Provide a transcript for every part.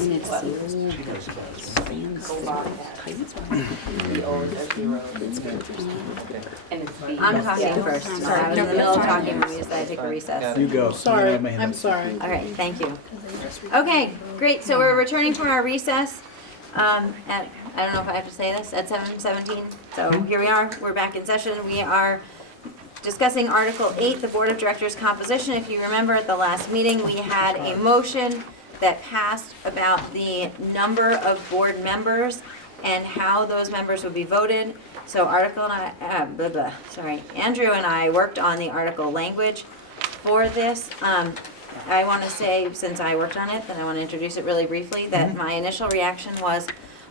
And it's I'm talking first. Sorry, I was in the middle of talking when we decided to take a recess. You go. Sorry, I'm sorry. All right, thank you. Okay, great. So we're returning from our recess at, I don't know if I have to say this, at 7:17. So here we are. We're back in session. We are discussing Article 8, the Board of Directors composition. If you remember at the last meeting, we had a motion that passed about the number of board members and how those members would be voted. So Andrew and I worked on the article language for this. I want to say, since I worked on it, that I want to introduce it really briefly, that my initial reaction was,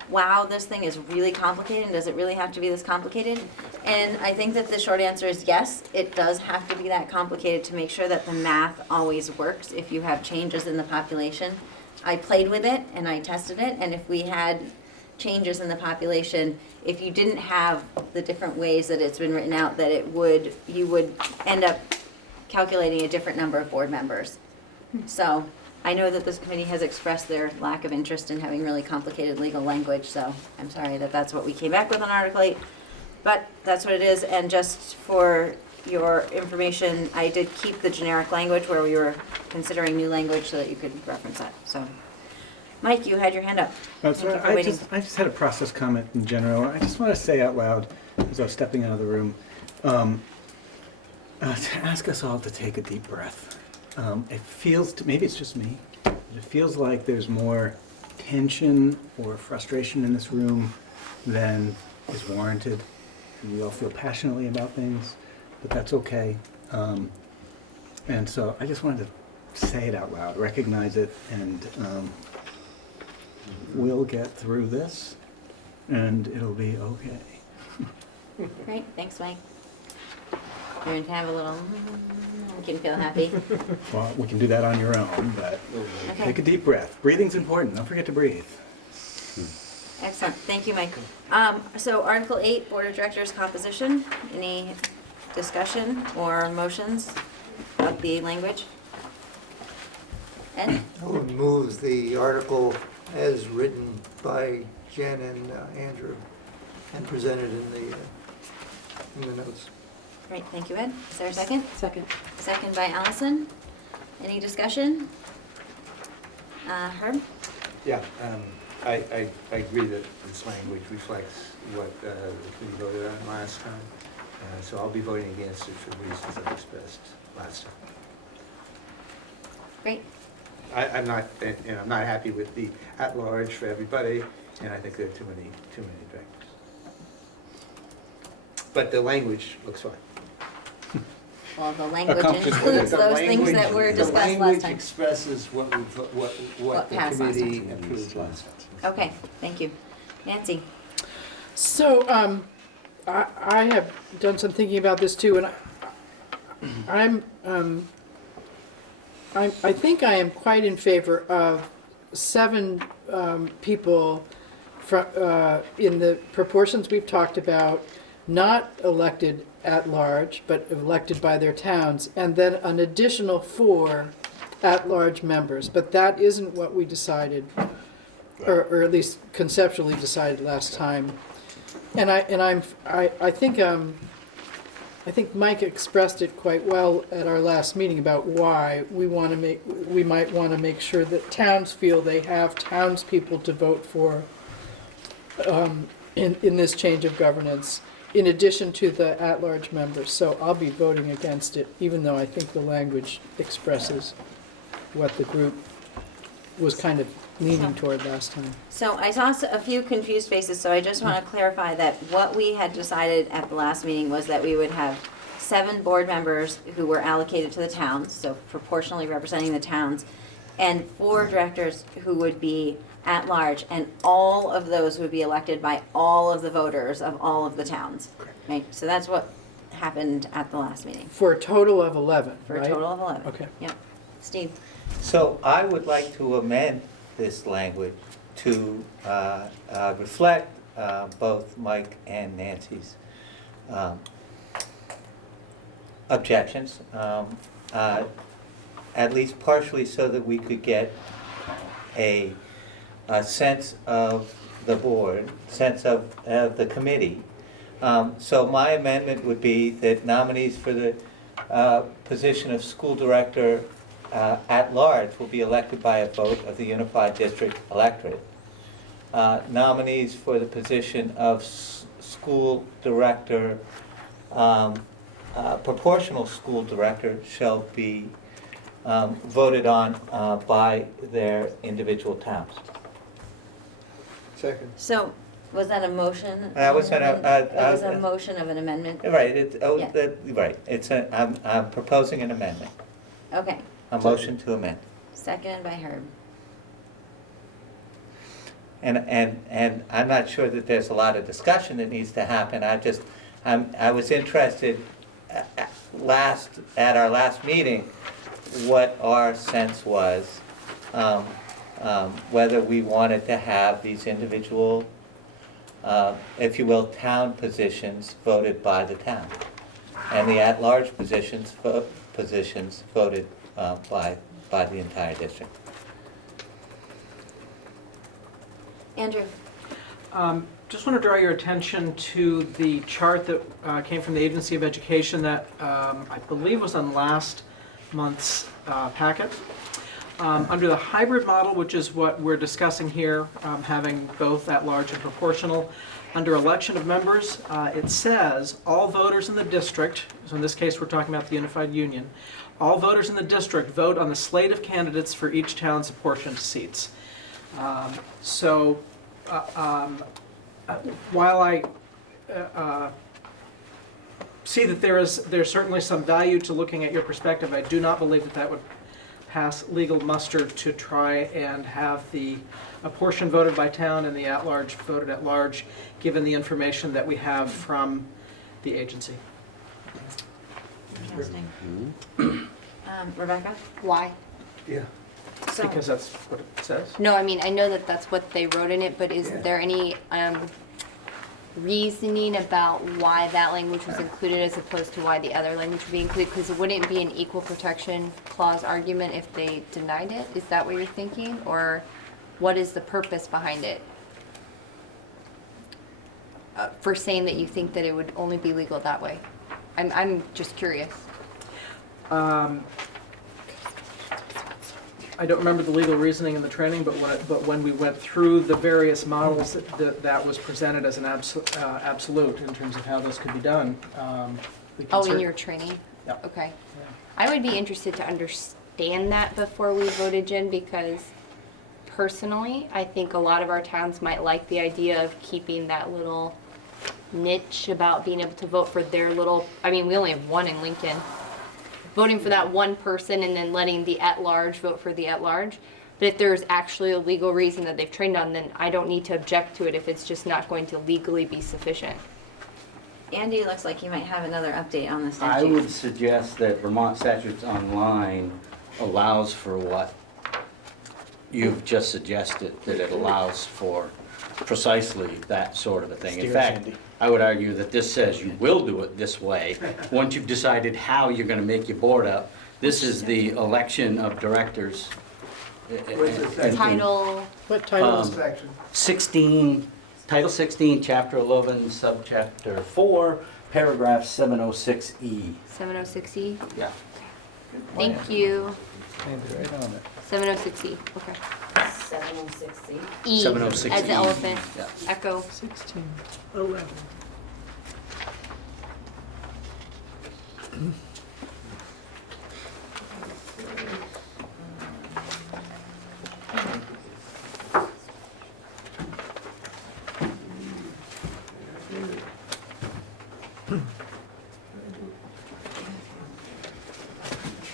wow, this thing is really complicated, and does it really have to be this complicated? And I think that the short answer is yes, it does have to be that complicated to make sure that the math always works if you have changes in the population. I played with it and I tested it, and if we had changes in the population, if you didn't have the different ways that it's been written out, that you would end up calculating a different number of board members. So I know that this committee has expressed their lack of interest in having really complicated legal language, so I'm sorry that that's what we came back with on Article 8, but that's what it is. And just for your information, I did keep the generic language where we were considering new language so that you could reference that. So, Mike, you had your hand up. That's right. I just had a process comment in general. I just want to say out loud, as I was stepping out of the room, to ask us all to take a deep breath. It feels, maybe it's just me, but it feels like there's more tension or frustration in this room than is warranted. And we all feel passionately about things, but that's okay. And so I just wanted to say it out loud, recognize it, and we'll get through this, and it'll be okay. Great, thanks, Mike. You're going to have a little, you can feel happy. Well, we can do that on your own, but Okay. take a deep breath. Breathing's important. Don't forget to breathe. Excellent, thank you, Mike. So Article 8, Board of Directors composition. Any discussion or motions of the language? Ed? Who moves the article as written by Jen and Andrew and presented in the notes? Great, thank you, Ed. Is there a second? Second. Second by Allison. Any discussion? Herb? Yeah, I agree that this language reflects what the committee voted on last time. So I'll be voting against it for the reasons I expressed last time. Great. I'm not happy with the at-large for everybody, and I think there are too many directors. But the language looks fine. Well, the language Accomplished includes those things that were discussed last The language time. expresses what the passed last committee approved last time. Okay, thank you. Nancy? So, I have done some thinking about this too, and I think I am quite in favor of 7 people in the proportions we've talked about, not elected at large, but elected by their towns, and then an additional 4 at-large members. But that isn't what we decided, or at least conceptually decided last time. And I think Mike expressed it quite well at our last meeting about why we might want to make sure that towns feel they have townspeople to vote for in this change of governance, in addition to the at-large members. So I'll be voting against it, even though I think the language expresses what the group was kind of leaning toward last time. So I saw a few confused faces, so I just want to clarify that what we had decided at the last meeting was that we would have 7 board members who were allocated to the towns, so proportionally representing the towns, and 4 directors who would be at large, and all of those would be elected by all of the voters of all of the towns. Right? So that's what happened at the last meeting. For a total of 11, For right? a total of 11. Okay. Yep. Steve? So I would like to amend this language to reflect both Mike and Nancy's objections, at least partially so that we could get a sense of the board, sense of the committee. So my amendment would be that nominees for the position of school director at large will be elected by a vote of the unified district electorate. Nominees for the position of school director, proportional school director, shall be voted on by their individual towns. Second. So, was that a motion? That was It was a a- motion of an amendment? Right, Yeah. right, I'm proposing an amendment, Okay, a motion to amend. seconded by Herb. And I'm not sure that there's a lot of discussion that needs to happen. I was interested at our last meeting, what our sense was, whether we wanted to have these individual, if you will, town positions voted by the town. And the at-large positions voted by the entire district. Andrew? Just want to draw your attention to the chart that came from the Agency of Education that I believe was on last month's packet. Under the hybrid model, which is what we're discussing here, having both at-large and proportional, under election of members, it says all voters in the district, so in this case we're talking about the Unified Union, all voters in the district vote on the slate of candidates for each town's apportioned seats. While I see that there's certainly some value to looking at your perspective, I do not believe that that would pass legal muster to try and have the apportion voted by town and the at-large voted at large, given the information that we have from the agency. Interesting. Rebecca? Why? Yeah. So, Because that's what it says. No, I mean, I know that that's what they wrote in it, but is Yeah. there any reasoning about why that language was included as opposed to why the other language would be included? Because it wouldn't be an equal protection clause argument if they denied it? Is that what you're thinking? Or what is the purpose behind it? For saying that you think that it would only be legal that way? I'm just curious. I don't remember the legal reasoning in the training, but when we went through the various models, that was presented as an absolute in terms of how this could be done. We can Oh, in cer- your training? Yeah. Okay. I would be interested to understand that before we voted, Jen, because personally, I think a lot of our towns might like the idea of keeping that little niche about being able to vote for their little, I mean, we only have one in Lincoln. Voting for that one person and then letting the at-large vote for the at-large. But if there's actually a legal reason that they've trained on, then I don't need to object to it if it's just not going to legally be sufficient. Andy looks like he might have another update on the statute. I would suggest that Vermont Statutes Online allows for what you've just suggested, that it allows for precisely that sort of a thing. In Steers, fact, Andy. I would argue that this says you will do it this way, once you've decided how you're gonna make your board up. This is the election of directors. What's the section? Title, What title is Section. 16, Title 16, Chapter 11, Subchapter 4, Paragraph 706E. 706E. Yeah. Thank you. Andy, right on it. 706E, okay. 706C. E, 706E. as the elephant, Yeah. echo. 16, 11.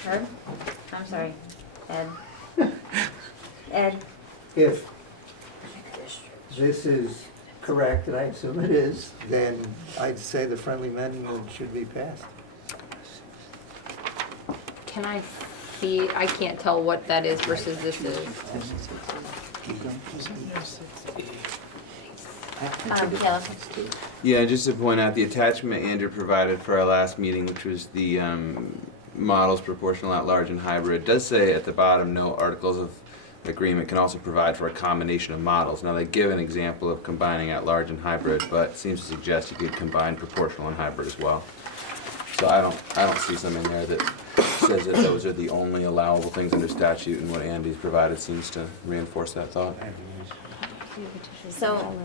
Herb? I'm sorry. Ed? Ed? If this is correct, and I assume it is, then I'd say the friendly amendment should be passed. Can I see, I can't tell what that is versus this is. Yeah, Yeah, just to point out, the attachment Andrew provided for our last meeting, which was the models proportional at large and hybrid, does say at the bottom, no articles of agreement can also provide for a combination of models. Now, they give an example of combining at-large and hybrid, but it seems to suggest you could combine proportional and hybrid as well. So I don't see something there that says that those are the only allowable things under statute, and what Andy's provided seems to reinforce that thought. So,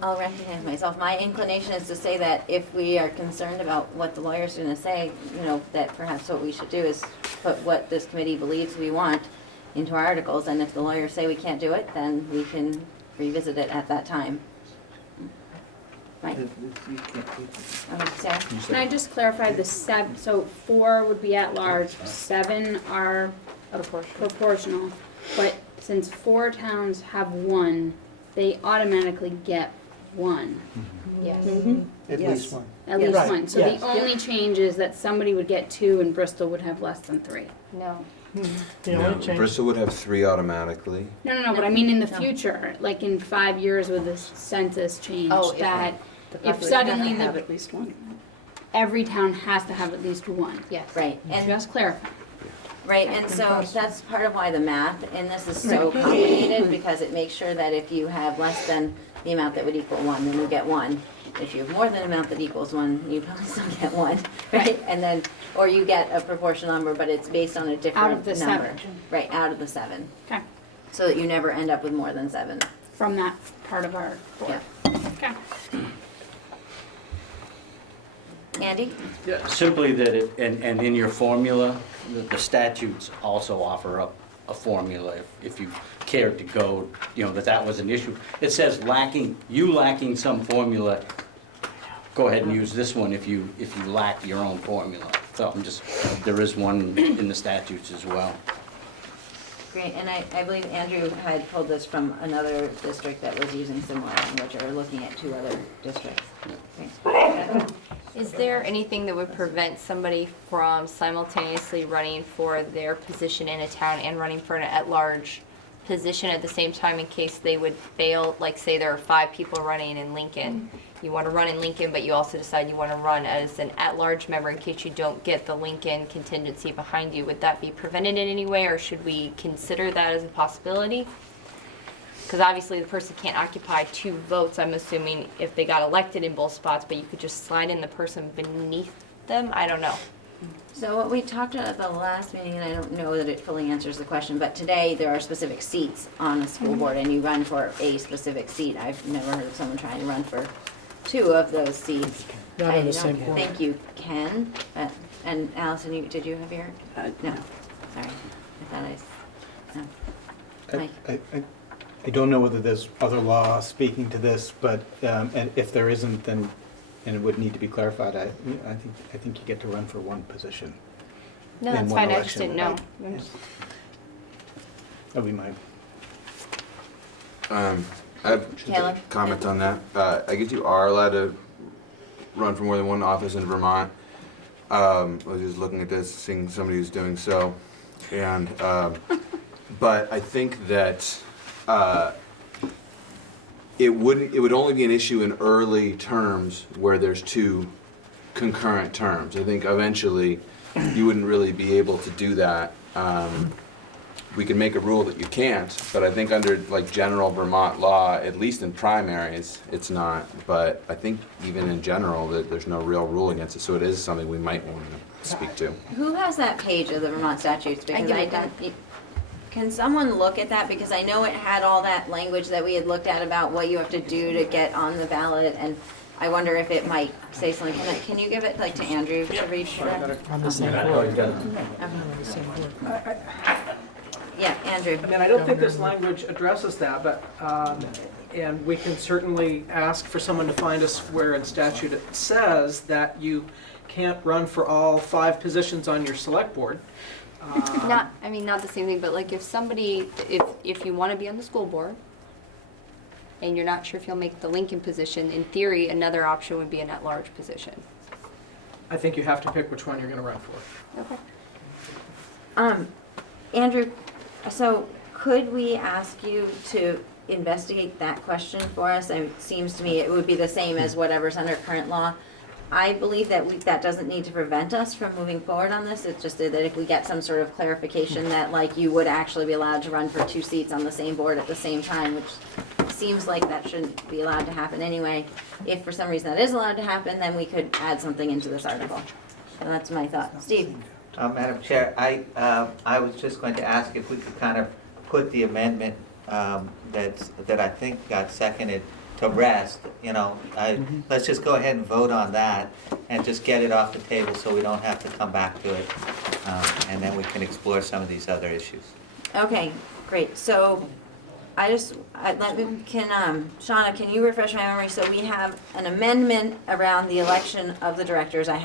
I'll recognize myself. My inclination is to say that if we are concerned about what the lawyer's gonna say, you know, that perhaps what we should do is put what this committee believes we want into our articles, and if the lawyers say we can't do it, then we can revisit it at that time. Right? Sarah? Can I just clarify the so 4 would be at large, 7 are proportional, but since 4 towns have 1, they automatically get 1. Yes. At least one. At least Right. 1. So Yes. the only change is that somebody would get 2 and Bristol would have less than 3. No. The only change, Bristol would have 3 automatically. No, but I mean in the No. future, like in 5 years with the census change, Oh, that if suddenly at least one, every town has to have at least 1. Yes. Right, and Just clarify. right, and so that's part of why the math in this is so complicated, because it makes sure that if you have less than the amount that would equal 1, then you get 1. If you have more than the amount that equals 1, you probably still get 1, right? And then, or you get a proportional number, but it's based on a different number. Out of the 7. Right, out of the 7, Okay, so that you never end up with more than 7. from that part of our board. Yeah. Okay. Andy? Yeah, simply that it, and in your formula, the statutes also offer up a formula if you cared to go, you know, that was an issue. It says lacking some formula, go ahead and use this one if you lack your own formula. So I'm just, there is one in the statutes as well. Great, and I believe Andrew had pulled this from another district that was using similar language, or looking at 2 other districts. Great. Is there anything that would prevent somebody from simultaneously running for their position in a town and running for an at-large position at the same time in case they would fail? Like, say there are 5 people running in Lincoln. You want to run in Lincoln, but you also decide you want to run as an at-large member in case you don't get the Lincoln contingency behind you. Would that be prevented in any way, or should we consider that as a possibility? Because obviously the person can't occupy 2 votes, I'm assuming, if they got elected in both spots, but you could just slide in the person beneath them? I don't know. So what we talked about at the last meeting, and I don't know that it fully answers the question, but today there are specific seats on the school board, and you run for a specific seat. I've never heard of someone trying to run for 2 of those seats. not I on the don't same board. think you can. And Allison, did you have your? No. Sorry. I thought no. Mike? I don't know whether there's other law speaking to this, but, and if there isn't, then, and it would need to be clarified, I think you get to run for 1 position. No, In that's one fine, I just election, didn't know. right? That'd be my, I have Caleb? a comment on that. I guess you are allowed to run for more than 1 office in Vermont. I was just looking at this, seeing somebody who's doing so, and but I think that it would only be an issue in early terms where there's 2 concurrent terms. I think eventually you wouldn't really be able to do that. We could make a rule that you can't, but I think under like general Vermont law, at least in primaries, it's not. But I think even in general, that there's no real rule against it. So it is something we might want to speak to. Who has that page of the Vermont statutes? Because give I it back. don't. Can someone look at that? Because I know it had all that language that we had looked at about what you have to do to get on the ballot, and I wonder if it might say something. Can you give it like to Andrew to read through that? On the same board. On the same board. Yeah, Andrew. I mean, I don't think this language addresses that, but, and we can certainly ask for someone to find us where in statute it says that you can't run for all 5 positions on your select board. Not the same thing, but like if somebody, if you want to be on the school board and you're not sure if you'll make the Lincoln position, in theory, another option would be an at-large position. I think you have to pick which one you're going to run for. Okay. Andrew, so could we ask you to investigate that question for us? And it seems to me it would be the same as whatever's under current law. I believe that that doesn't need to prevent us from moving forward on this. It's just that if we get some sort of clarification that like you would actually be allowed to run for 2 seats on the same board at the same time, which seems like that shouldn't be allowed to happen anyway. If for some reason that is allowed to happen, then we could add something into this article. So that's my thought. Steve? Madam Chair, I was just going to ask if we could kind of put the amendment that I think got seconded to rest, you know. Let's just go ahead and vote on that and just get it off the table so we don't have to come back to it. And then we can explore some of these other issues. Okay, great. So Shauna, can you refresh my memory? So we have an amendment around the election of the directors. I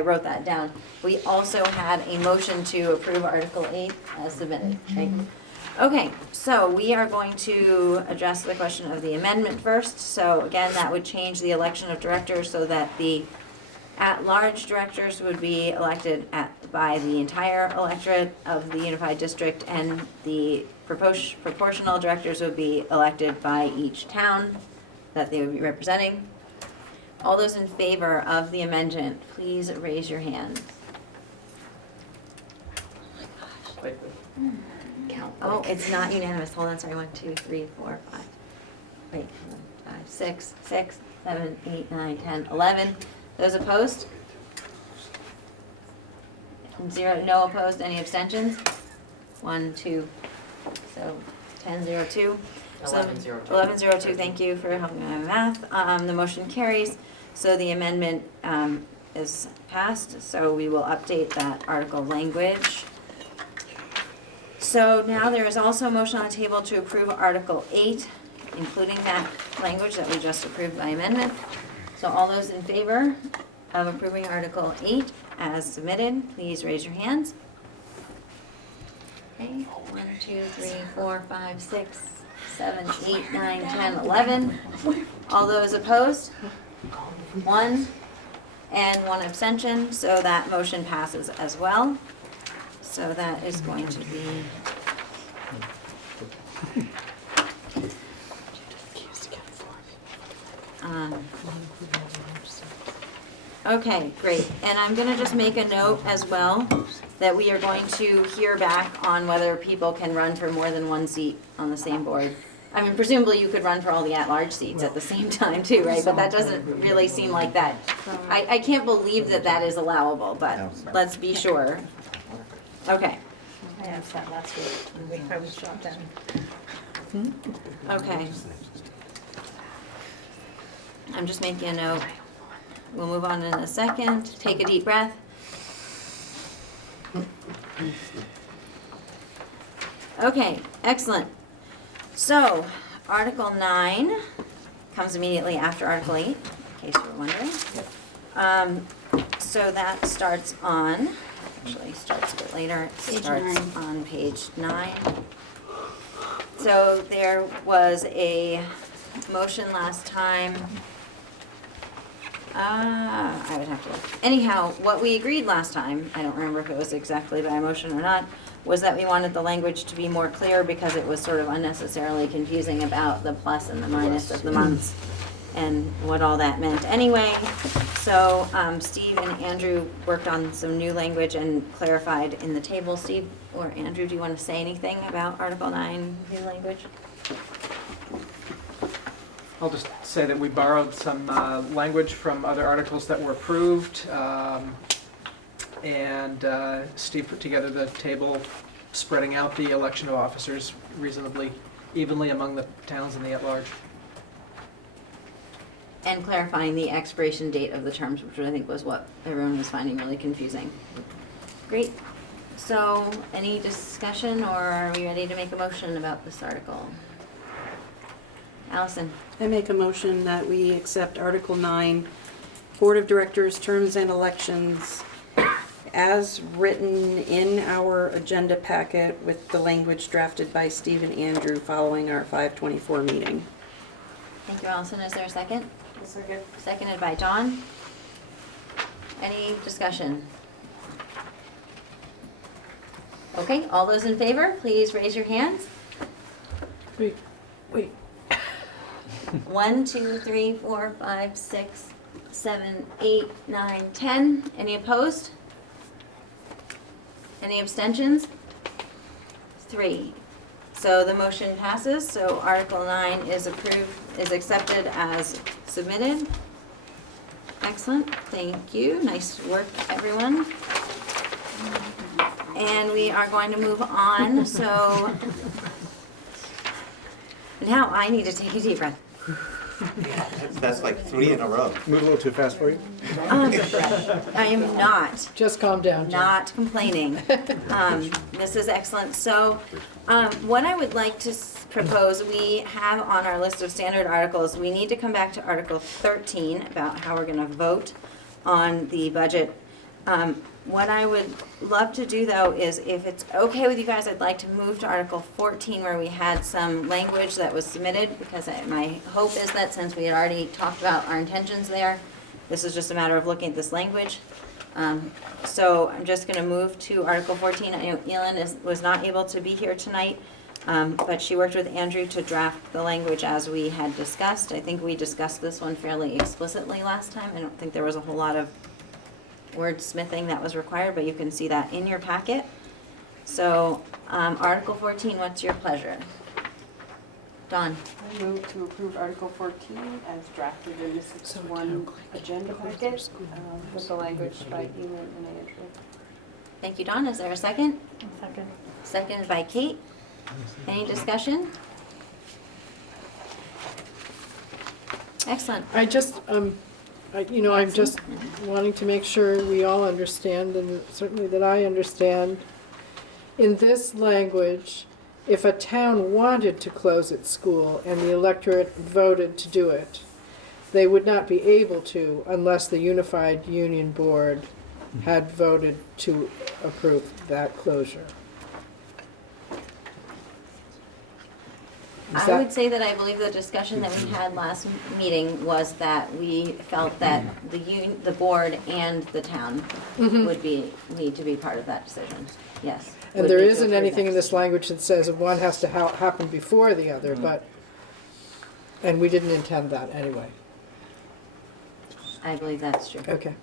wrote that down. We also had a motion to approve Article 8 as submitted, right? Okay, so we are going to address the question of the amendment first. So again, that would change the election of directors so that the at-large directors would be elected by the entire electorate of the unified district, and the proportional directors would be elected by each town that they would be representing. All those in favor of the amendment, please raise your hand. Oh, it's not unanimous. Hold on, sorry. 1, 2, 3, 4, 5. Wait, 5, 6, 7, 8, 9, 10, 11. Those opposed? 0, no opposed, any abstentions? 1, 2, so 10, 0, 2. 11, 0, 2. 11, 0, 2, thank you for helping me with math. The motion carries, so the amendment is passed, so we will update that article language. So now there is also a motion on the table to approve Article 8, including that language that we just approved by amendment. So all those in favor of approving Article 8 as submitted, please raise your hands. Okay, 1, 2, 3, 4, 5, 6, 7, 8, 9, 10, 11. All those opposed? 1 and 1 abstention, so that motion passes as well. So that is going to be okay, great. And I'm gonna just make a note as well that we are going to hear back on whether people can run for more than 1 seat on the same board. I mean, presumably you could run for all the at-large seats at the same time too, right? But that doesn't really seem like that. I can't believe that that is allowable, but let's be sure. Okay. I asked that last week. I was shot down. Okay. I'm just making a note. We'll move on in a second. Take a deep breath. Okay, excellent. So, Article 9 comes immediately after Article 8, in case you were wondering. So that starts on, actually starts a bit later. It starts on page 9. So there was a motion last time. I would have to look. Anyhow, what we agreed last time, I don't remember if it was exactly by motion or not, was that we wanted the language to be more clear because it was sort of unnecessarily confusing about the plus and the minus of the months and what all that meant anyway. So Steve and Andrew worked on some new language and clarified in the table. Steve or Andrew, do you want to say anything about Article 9 new language? I'll just say that we borrowed some language from other articles that were approved, and Steve put together the table spreading out the election of officers reasonably evenly among the towns and the at-large. And clarifying the expiration date of the terms, which I think was what everyone was finding really confusing. Great. So, any discussion, or are we ready to make a motion about this article? Allison? I make a motion that we accept Article 9, Board of Directors, Terms and Elections, as written in our agenda packet with the language drafted by Steve and Andrew following our 5/24 meeting. Thank you, Allison. Is there a second? Second. Seconded by John. Any discussion? Okay, all those in favor, please raise your hands. Wait. 1, 2, 3, 4, 5, 6, 7, 8, 9, 10. Any opposed? Any abstentions? 3. So the motion passes, so Article 9 is approved, is accepted as submitted. Excellent, thank you, nice work, everyone. And we are going to move on, so now I need to take a deep breath. That's like 3 in a row. Move a little too fast for you? I am not. Just calm down, Jen. Not complaining. This is excellent. So, what I would like to propose, we have on our list of standard articles, we need to come back to Article 13 about how we're going to vote on the budget. What I would love to do, though, is if it's okay with you guys, I'd like to move to Article 14 where we had some language that was submitted, because my hope is that since we had already talked about our intentions there, this is just a matter of looking at this language. So I'm just going to move to Article 14. I know Elin was not able to be here tonight, but she worked with Andrew to draft the language as we had discussed. I think we discussed this one fairly explicitly last time. I don't think there was a whole lot of wordsmithing that was required, but you can see that in your packet. So, Article 14, what's your pleasure? Dawn? I move to approve Article 14 as drafted in the 6-1 agenda packet with the language by Elin and Andrew. Thank you, Dawn. Is there a second? Second. Seconded by Kate. Any discussion? Excellent. I just, I'm just wanting to make sure we all understand, and certainly that I understand. In this language, if a town wanted to close its school and the electorate voted to do it, they would not be able to unless the Unified Union Board had voted to approve that closure. Is I that- would say that I believe the discussion that we had last meeting was that we felt that the board and the town would need to be part of that decision, yes. And Would there need to isn't approve anything that in this decision. language that says one has to happen before the other, but, and we didn't intend that anyway. I believe that's true. Okay.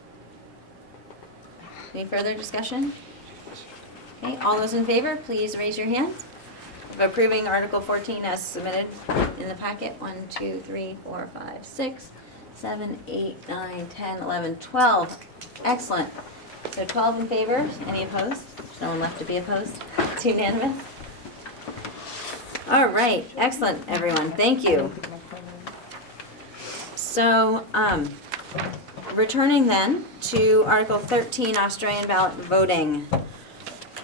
Any further discussion? Okay, all those in favor, please raise your hands. Of approving Article 14 as submitted in the packet. 1, 2, 3, 4, 5, 6, 7, 8, 9, 10, 11, 12. Excellent. So 12 in favor. Any opposed? There's no one left to be opposed. It's unanimous. All right. Excellent, everyone. Thank you. So, returning then to Article 13, Australian ballot voting.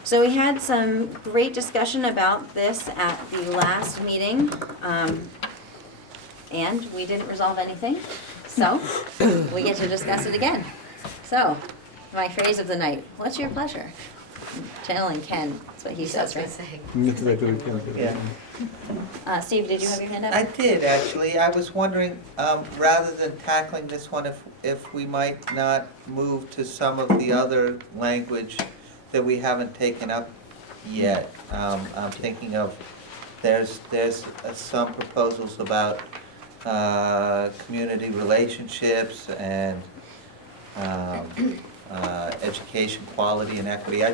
So we had some great discussion about this at the last meeting, and we didn't resolve anything, so we get to discuss it again. So, my phrase of the night, what's your pleasure? Channeling Ken, that's what he says, right? Yeah. Steve, did you have your hand up? I did, actually. I was wondering, rather than tackling this one, if we might not move to some of the other language that we haven't taken up yet. I'm thinking of, there's some proposals about community relationships and education quality and equity. I'm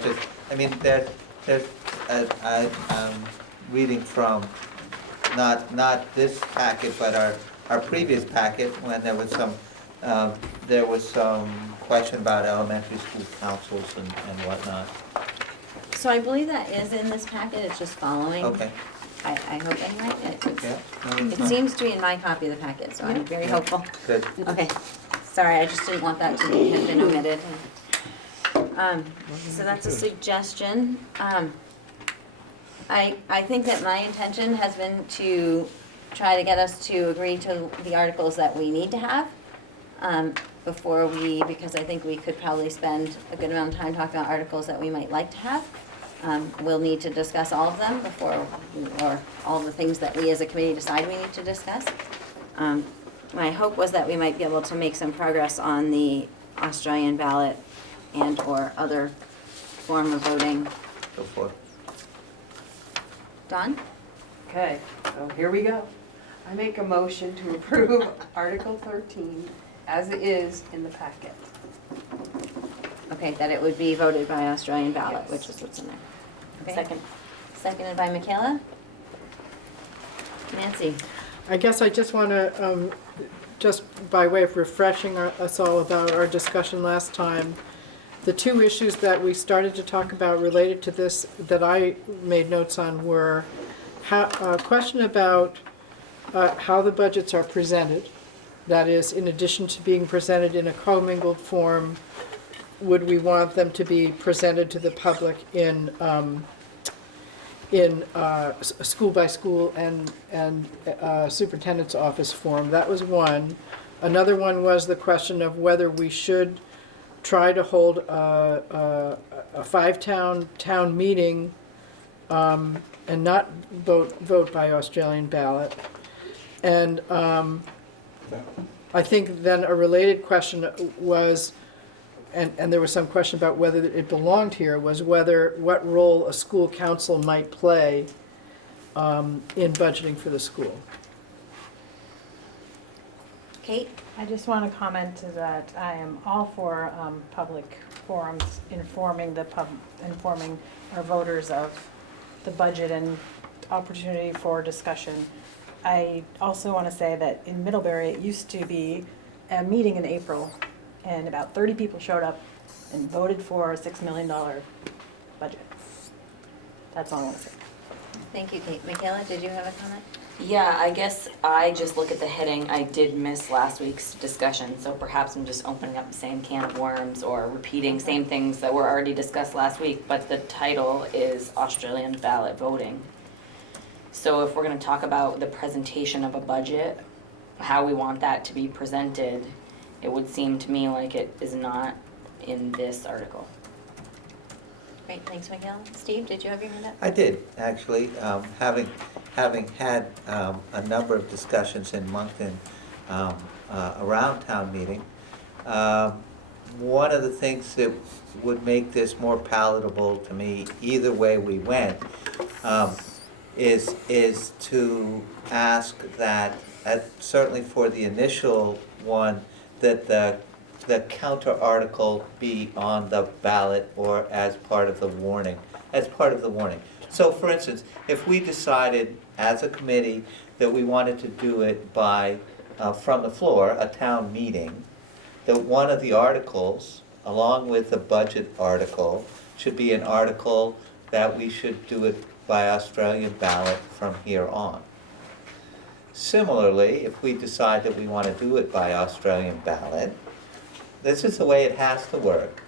reading from not this packet, but our previous packet, when there was some question about elementary school councils and whatnot. So I believe that is in this packet, it's just following. Okay. I hope anyway. Yeah. No, it's It fine. seems to be in my copy of the packet, so I'm very hopeful. Good. Okay, sorry, I just didn't want that to have been omitted. So that's a suggestion. I think that my intention has been to try to get us to agree to the articles that we need to have before because I think we could probably spend a good amount of time talking about articles that we might like to have. We'll need to discuss all of them or all the things that we as a committee decide we need to discuss. My hope was that we might be able to make some progress on the Australian ballot and or other form of voting. Go for it. Dawn? Okay, so here we go. I make a motion to approve Article 13 as it is in the packet. Okay, that it would be voted by Australian ballot, Yes. which is what's in there. Okay. Second. Seconded by Michaela. Nancy? I guess I just want to, just by way of refreshing us all about our discussion last time, the two issues that we started to talk about related to this that I made notes on were a question about how the budgets are presented. That is, in addition to being presented in a commingled form, would we want them to be presented to the public in school by school and superintendent's office form? That was one. Another one was the question of whether we should try to hold a five-town meeting and not vote by Australian ballot. And I think then a related question was, and there was some question about whether it belonged here, was what role a school council might play in budgeting for the school. Kate? I just want to comment that I am all for public forums informing our voters of the budget and opportunity for discussion. I also want to say that in Middlebury, it used to be a meeting in April, and about 30 people showed up and voted for a $6 million budget. That's all I want to say. Thank you, Kate. Michaela, did you have a comment? Yeah, I guess I just look at the heading. I did miss last week's discussion, so perhaps I'm just opening up the same can of worms or repeating same things that were already discussed last week, but the title is Australian ballot voting. So if we're going to talk about the presentation of a budget, how we want that to be presented, it would seem to me like it is not in this article. Great, thanks, Michaela. Steve, did you have your hand up? I did, actually, having had a number of discussions in Moncton around town meeting. One of the things that would make this more palatable to me, either way we went, is to ask that, certainly for the initial one, that the counter article be on the ballot or as part of the warning, So for instance, if we decided as a committee that we wanted to do it by, from the floor, a town meeting, that one of the articles, along with the budget article, should be an article that we should do it by Australian ballot from here on. Similarly, if we decide that we want to do it by Australian ballot, this is the way it has to work.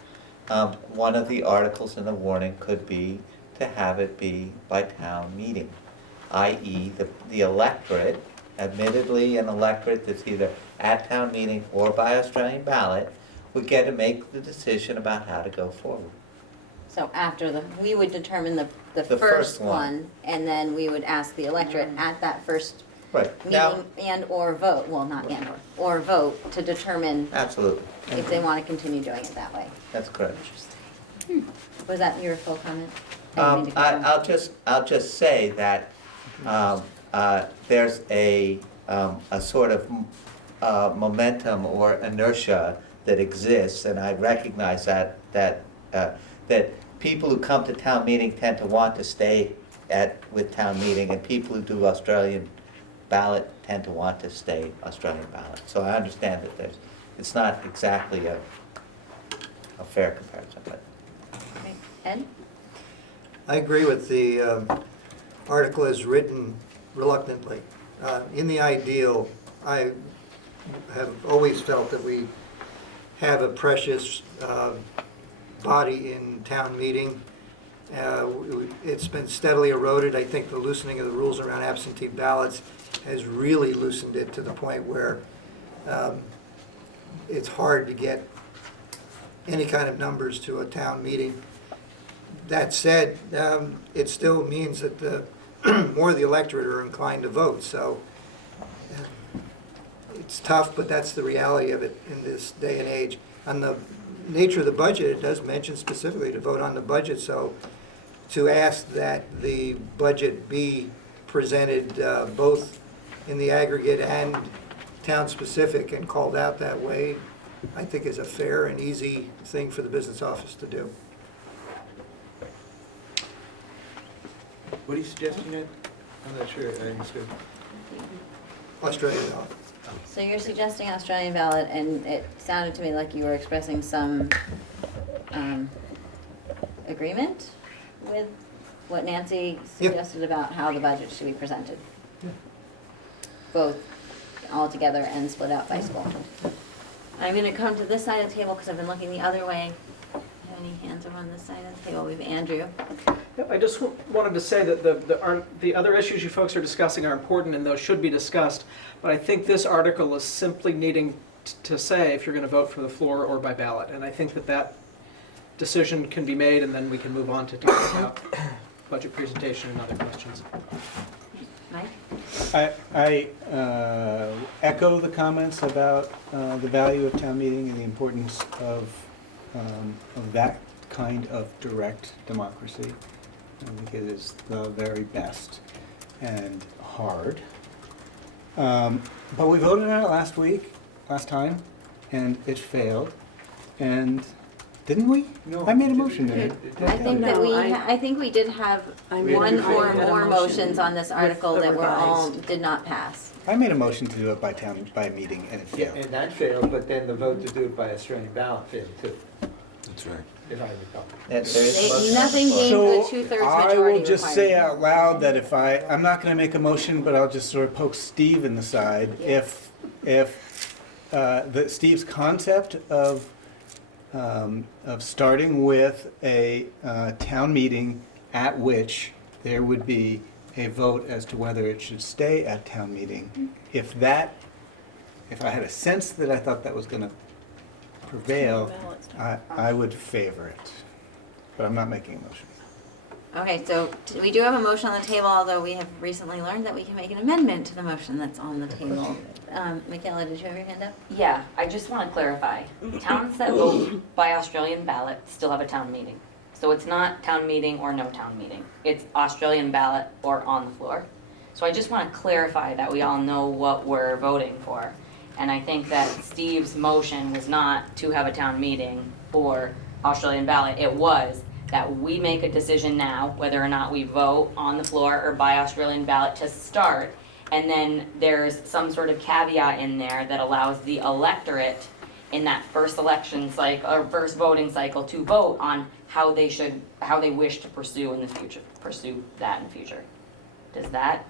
One of the articles in the warning could be to have it be by town meeting, i.e. the electorate, admittedly an electorate that's either at town meeting or by Australian ballot, would get to make the decision about how to go forward. So after we would determine the The first first one. one, and then we would ask the electorate at that first Right, now, meeting and/or vote, well, not and/or vote to determine absolutely, if they want to continue doing it that way. that's correct. Was that your full comment? I didn't mean to cut you off. I'll just say that there's a sort of momentum or inertia that exists, and I recognize that people who come to town meeting tend to want to stay with town meeting, and people who do Australian ballot tend to want to stay Australian ballot. So I understand that it's not exactly a fair comparison, but. Okay. Ed? I agree with the article as written reluctantly. In the ideal, I have always felt that we have a precious body in town meeting. It's been steadily eroded. I think the loosening of the rules around absentee ballots has really loosened it to the point where it's hard to get any kind of numbers to a town meeting. That said, it still means that the more of the electorate are inclined to vote. So it's tough, but that's the reality of it in this day and age. On the nature of the budget, it does mention specifically to vote on the budget. So to ask that the budget be presented both in the aggregate and town-specific and called out that way, I think is a fair and easy thing for the business office to do. What are you suggesting, Ed? I'm not sure I understood. Australia law. So you're suggesting Australian ballot, and it sounded to me like you were expressing some agreement with what Nancy Yep. suggested about how the budget should be presented. Yeah. Both all together and split out by school. I'm gonna come to this side of the table because I've been looking the other way. Have any hands over on this side of the table? We have Andrew. Yep, I just wanted to say that the other issues you folks are discussing are important and those should be discussed, but I think this article is simply needing to say if you're going to vote for the floor or by ballot, and I think that that decision can be made and then we can move on to talk about budget presentation and other questions. Mike? I echo the comments about the value of town meeting and the importance of that kind of direct democracy. I think it is the very best and hard. But we voted on it last time, and it failed. And didn't we? No. I made a motion there. I think that No, I think we did have I made one a- or I had a more motion motions on this with article the that were all, revised. did not pass. I made a motion to do it by meeting, and it Yeah, failed. and that failed, but then the vote to do it by Australian ballot failed too, That's right. if I recall. There is a motion on the Nothing floor. gained So the two-thirds I majority will just say requirement. out loud that if I'm not going to make a motion, but I'll just sort of poke Steve in the side. If Steve's concept of starting with a town meeting at which there would be a vote as to whether it should stay at town meeting, if I had a sense that I thought that was going to prevail, I would favor it. But I'm not making a motion. Okay, so we do have a motion on the table, although we have recently learned that we can make an amendment to the motion that's on the table. Michaela, did you have your hand up? Yeah, I just want to clarify. Towns that vote by Australian ballot still have a town meeting. So it's not town meeting or no town meeting. It's Australian ballot or on the floor. So I just want to clarify that we all know what we're voting for. And I think that Steve's motion was not to have a town meeting or Australian ballot. It was that we make a decision now whether or not we vote on the floor or by Australian ballot to start. And then there's some sort of caveat in there that allows the electorate in that first election cycle or first voting cycle to vote on how they wish to pursue in the future, pursue that in the future. Does that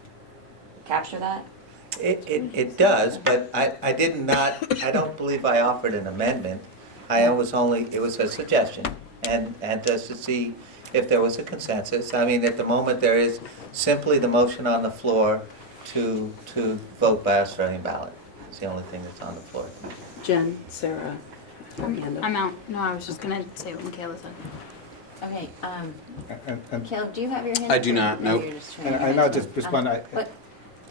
capture that? It does, but I don't believe I offered an amendment. It was a suggestion, and just to see if there was a consensus. I mean, at the moment, there is simply the motion on the floor to vote by Australian ballot. It's the only thing that's on the floor. Jen, Sarah, Amanda. I'm out. No, I was just gonna say what Michaela said. Okay, And Caleb, do you have your hand up? I do not, No, nope. you're just trying to I'll raise just it. respond. What?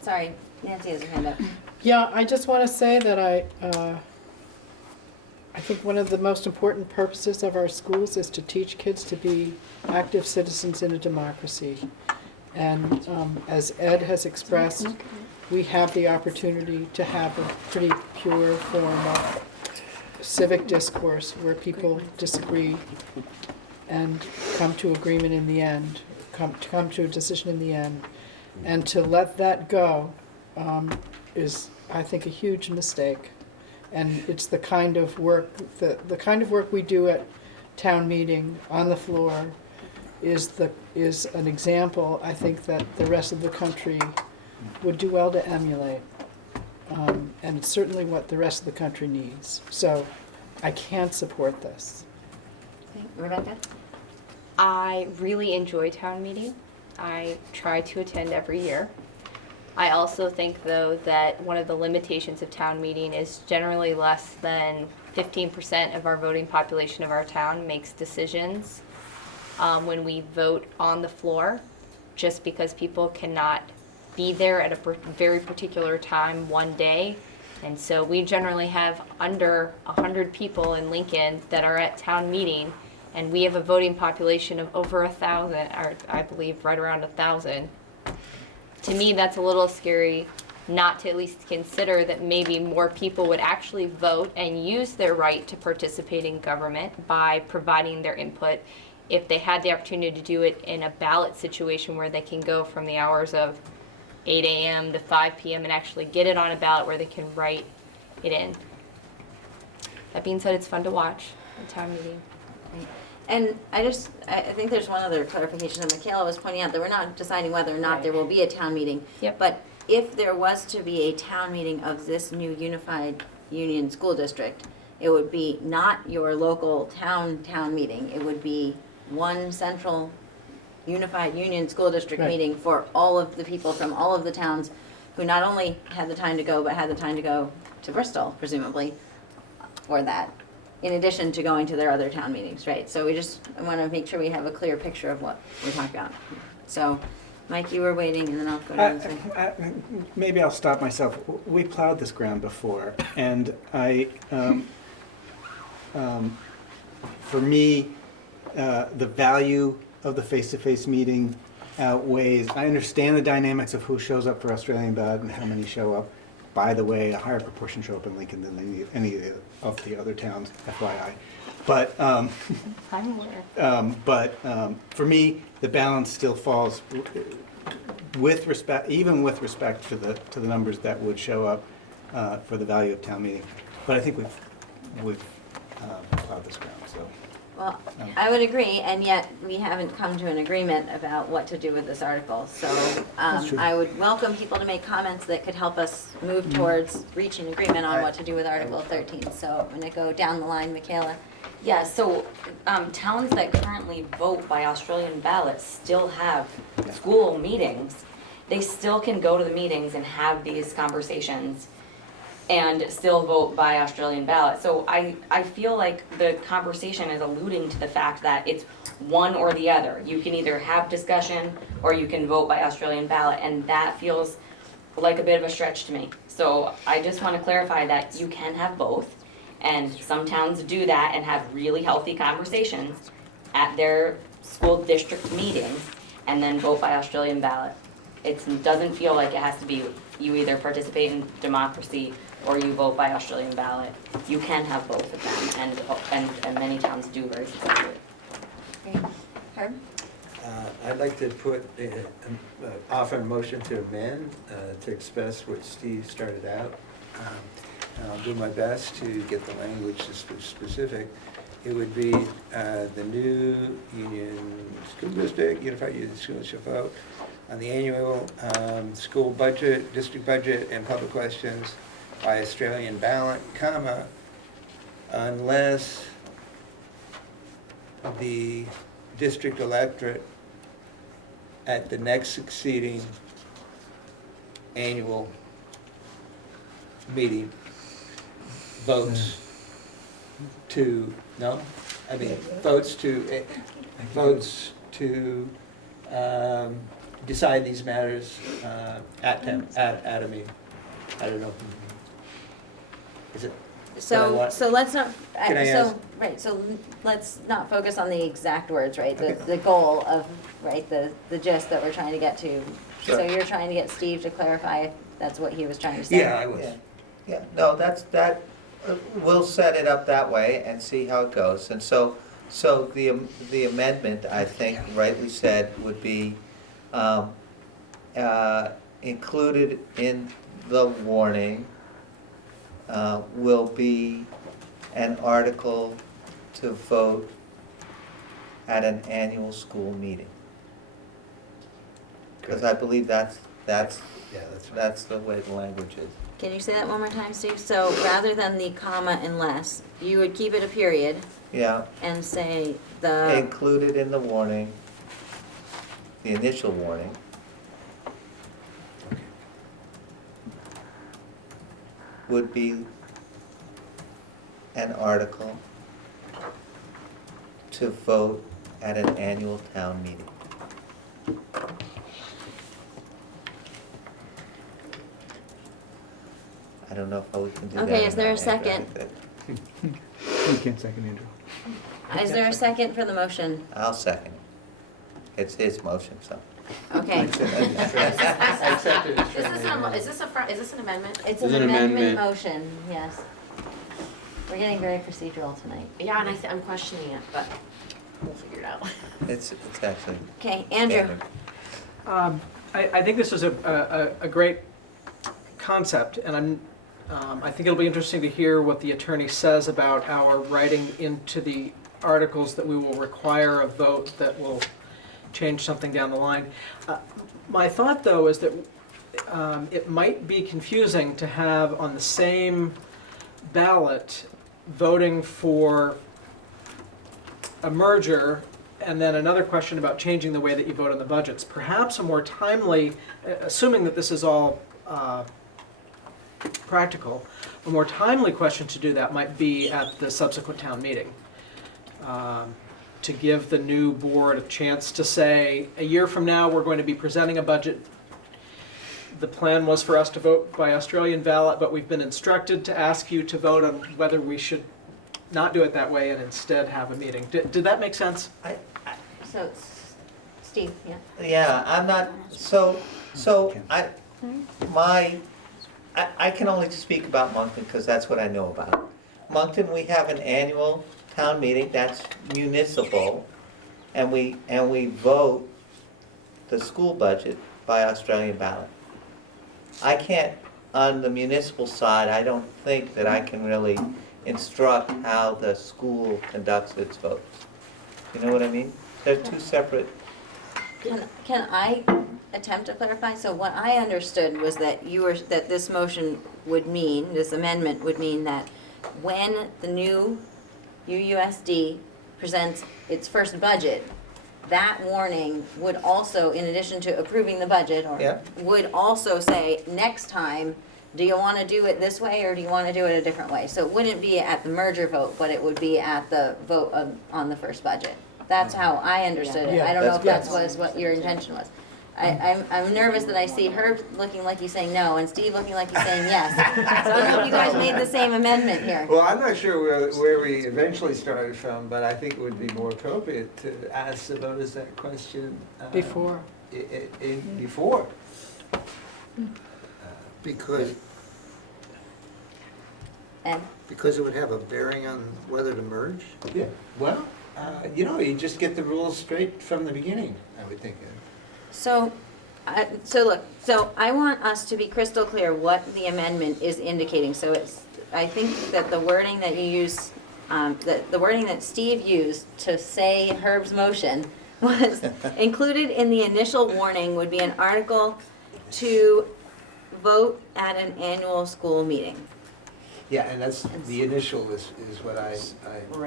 Sorry, Nancy has her hand up. Yeah, I just want to say that I think one of the most important purposes of our schools is to teach kids to be active citizens in a democracy. And as Ed has expressed, we have the opportunity to have a pretty pure form of civic discourse where people disagree and come to agreement in the end, come to a decision in the end. And to let that go is, I think, a huge mistake. And it's the kind of work, the kind of work we do at town meeting on the floor is an example, I think, that the rest of the country would do well to emulate. And it's certainly what the rest of the country needs. So I can't support this. Okay, Rebecca? I really enjoy town meeting. I try to attend every year. I also think, though, that one of the limitations of town meeting is generally less than 15% of our voting population of our town makes decisions when we vote on the floor, just because people cannot be there at a very particular time one day. And so we generally have under 100 people in Lincoln that are at town meeting, and we have a voting population of over 1,000, or I believe right around 1,000. To me, that's a little scary not to at least consider that maybe more people would actually vote and use their right to participate in government by providing their input if they had the opportunity to do it in a ballot situation where they can go from the hours of 8 a.m. to 5 p.m. and actually get it on a ballot where they can write it in. That being said, it's fun to watch the town meeting. And I think there's one other clarification that Michaela was pointing out, that we're not deciding whether or not there will be a town meeting. Yep. But if there was to be a town meeting of this new unified union school district, it would be not your local town meeting. It would be one central unified union school district Right. meeting for all of the people from all of the towns who not only had the time to go, but had the time to go to Bristol, presumably, or that, in addition to going to their other town meetings, right? So I want to make sure we have a clear picture of what we're talking about. So, Mike, you were waiting, and then I'll go down to... Maybe I'll stop myself. We plowed this ground before, and for me, the value of the face-to-face meeting outweighs. I understand the dynamics of who shows up for Australian ballot and how many show up. By the way, a higher proportion show up in Lincoln than any of the other towns, FYI. But I'm aware. For me, the balance still falls with respect, even with respect to the numbers that would show up for the value of town meeting. But I think we've plowed this ground. So. Well, I would agree, and yet we haven't come to an agreement about what to do with this article. So true. I would welcome people to make comments that could help us move towards reaching agreement on what to do with Article 13. So I'm going to go down the line, Michaela. Yeah, so towns that currently vote by Australian ballot still have school meetings. They still can go to the meetings and have these conversations and still vote by Australian ballot. So I feel like the conversation is alluding to the fact that it's one or the other. You can either have discussion or you can vote by Australian ballot, and that feels like a bit of a stretch to me. So I just want to clarify that you can have both, and some towns do that and have really healthy conversations at their school district meetings and then vote by Australian ballot. It doesn't feel like it has to be you either participate in democracy or you vote by Australian ballot. You can have both of them, and many towns do very successfully. Great. Herb? I'd like to offer a motion to amend, to express what Steve started out. And I'll do my best to get the language specific. It would be the new union school district, unified union school shall vote on the annual school budget, district budget, and public questions by Australian ballot, comma, unless the district electorate at the next succeeding annual meeting votes to, no? I mean, votes to decide these matters at a meeting. I don't know. Is it? So let's not, Can I ask? so let's not focus on the exact words, right? The goal of, right, the gist that we're trying to get to. So Sure. you're trying to get Steve to clarify if that's what he was trying to say? Yeah, I was. Yeah, no, we'll set it up that way and see how it goes. And so the amendment, I think, rightly said, would be included in the warning will be an article to vote at an annual school meeting. Because I believe that's the way the language is. Can you say that one more time, Steve? So rather than the comma unless, you would keep it a period Yeah, and say the, included in the warning, the initial warning, would be an article to vote at an annual town meeting. I don't know if we can do that. Okay, or is there a not, Andrew. second? You can't second Andrew. is there a second for the motion? I'll second it. It's his motion, so. Okay. I accepted it. This is is this an amendment? It's There's an an amendment amendment. motion, yes. We're getting very procedural tonight. Yeah, and I'm questioning it, but we'll figure it out. It's actually. Okay, Andrew. I think this is a great concept, and I think it'll be interesting to hear what the attorney says about our writing into the articles that we will require a vote that will change something down the line. My thought, though, is that it might be confusing to have on the same ballot voting for a merger and then another question about changing the way that you vote on the budgets. Perhaps a more timely, assuming that this is all practical, a more timely question to do that might be at the subsequent town meeting. To give the new board a chance to say, a year from now, we're going to be presenting a budget. The plan was for us to vote by Australian ballot, but we've been instructed to ask you to vote on whether we should not do it that way and instead have a meeting. Did that make sense? So, Steve, yeah. Yeah, I'm not, I can only speak about Moncton because that's what I know about. Moncton, we have an annual town meeting that's municipal, and we vote the school budget by Australian ballot. I can't, on the municipal side, I don't think that I can really instruct how the school conducts its votes. You know what I mean? They're two separate. Can I attempt to clarify? So what I understood was that that this motion would mean, this amendment would mean that when the new UUSD presents its first budget, that warning would also, in addition to approving the budget, would also say, next time, do you want to do it this way or do you want to do it a different way? So it wouldn't be at the merger vote, but it would be at the vote on the first budget. That's how I understood it. Yeah, I don't know if that's that was what your intention was. I'm nervous that I see Herb looking like he's saying no and Steve looking like he's saying yes. So I don't know if you guys made the same amendment here. Well, I'm not sure where we eventually started from, but I think it would be more appropriate to ask the voters that question. Before. Before. Because it would have a bearing on whether to merge? Yeah, well, you just get the rules straight from the beginning, I would think. So I want us to be crystal clear what the amendment is indicating. So I think that the wording that you use, the wording that Steve used to say Herb's motion was included in the initial warning would be an article to vote at an annual school meeting. Yeah, and that's, the initial is what I.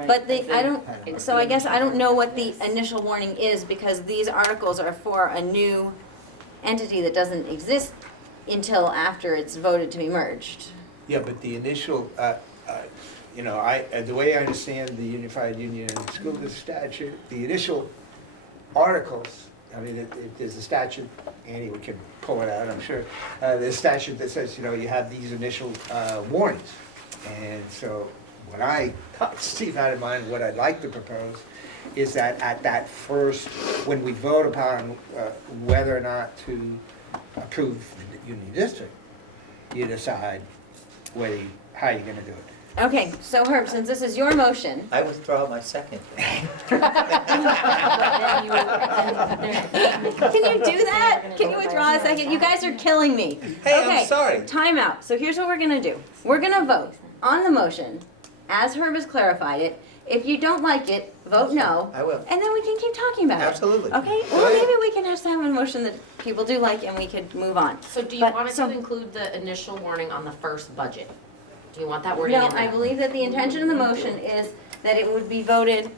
But I guess I don't know what the initial warning is because these articles are for a new entity that doesn't exist until after it's voted to be merged. Yeah, but the initial, the way I understand the Unified Union School District statute, the initial articles, I mean, there's a statute, Andy, we can pull it out, I'm sure. There's a statute that says, you have these initial warnings. And so what Steve had in mind, what I'd like to propose is that at that first, when we vote upon whether or not to approve the Union District, you decide how you're gonna do it. Okay, so Herb, since this is your motion. I withdraw my second. Can you do that? Can you withdraw a second? You guys are killing me. Hey, Okay, I'm sorry. time out. So here's what we're gonna do. We're gonna vote on the motion, as Herb has clarified it. If you don't like it, vote no. I will. And then we can keep talking about it. Absolutely. Okay? Or maybe we can have a motion that people do like and we could move on. So do you But- want it so- to include the initial warning on the first budget? Do you want that wording in No, there? I believe that the intention of the motion is that it would be voted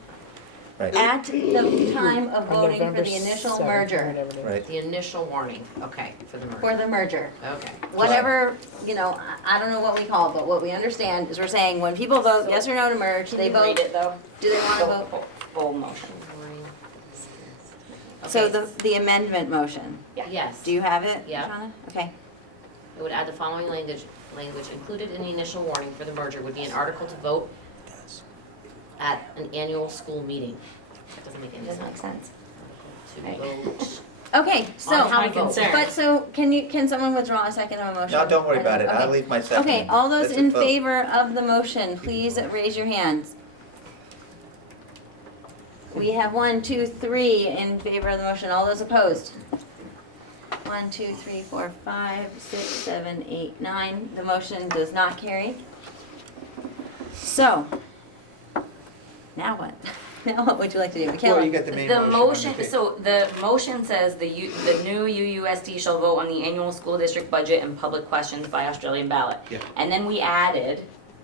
Right. at the time of On voting for November the initial 7th, merger. whatever it is. Right. The initial warning, okay, for the merger. For the merger. Okay. Whatever, I don't know what we call it, but what we understand is we're saying when people vote yes or no to merge, they vote. Read it though. Do they want to vote? Full motion. So Okay. the amendment motion, Yes. do you have it, Yeah. Shauna? Okay. It would add the following language included in the initial warning for the merger would be an article to vote at an annual school meeting. That doesn't make any Doesn't make sense. sense. To vote Okay, so, my concern. but so, can someone withdraw a second of a motion? No, don't worry I about it, I'll okay. leave my second. Okay, all those Let's in vote. favor of the motion, please raise your hands. We have 1, 2, 3 in favor of the motion. All those opposed? 1, 2, 3, 4, 5, 6, 7, 8, 9. The motion does not carry. So, now what? Now what would you like to do? Well, Michaela? you got the main The motion on motion, the table. so the motion says the new UUSD shall vote on the annual school district budget and public questions by Australian ballot. Yeah. And then we added,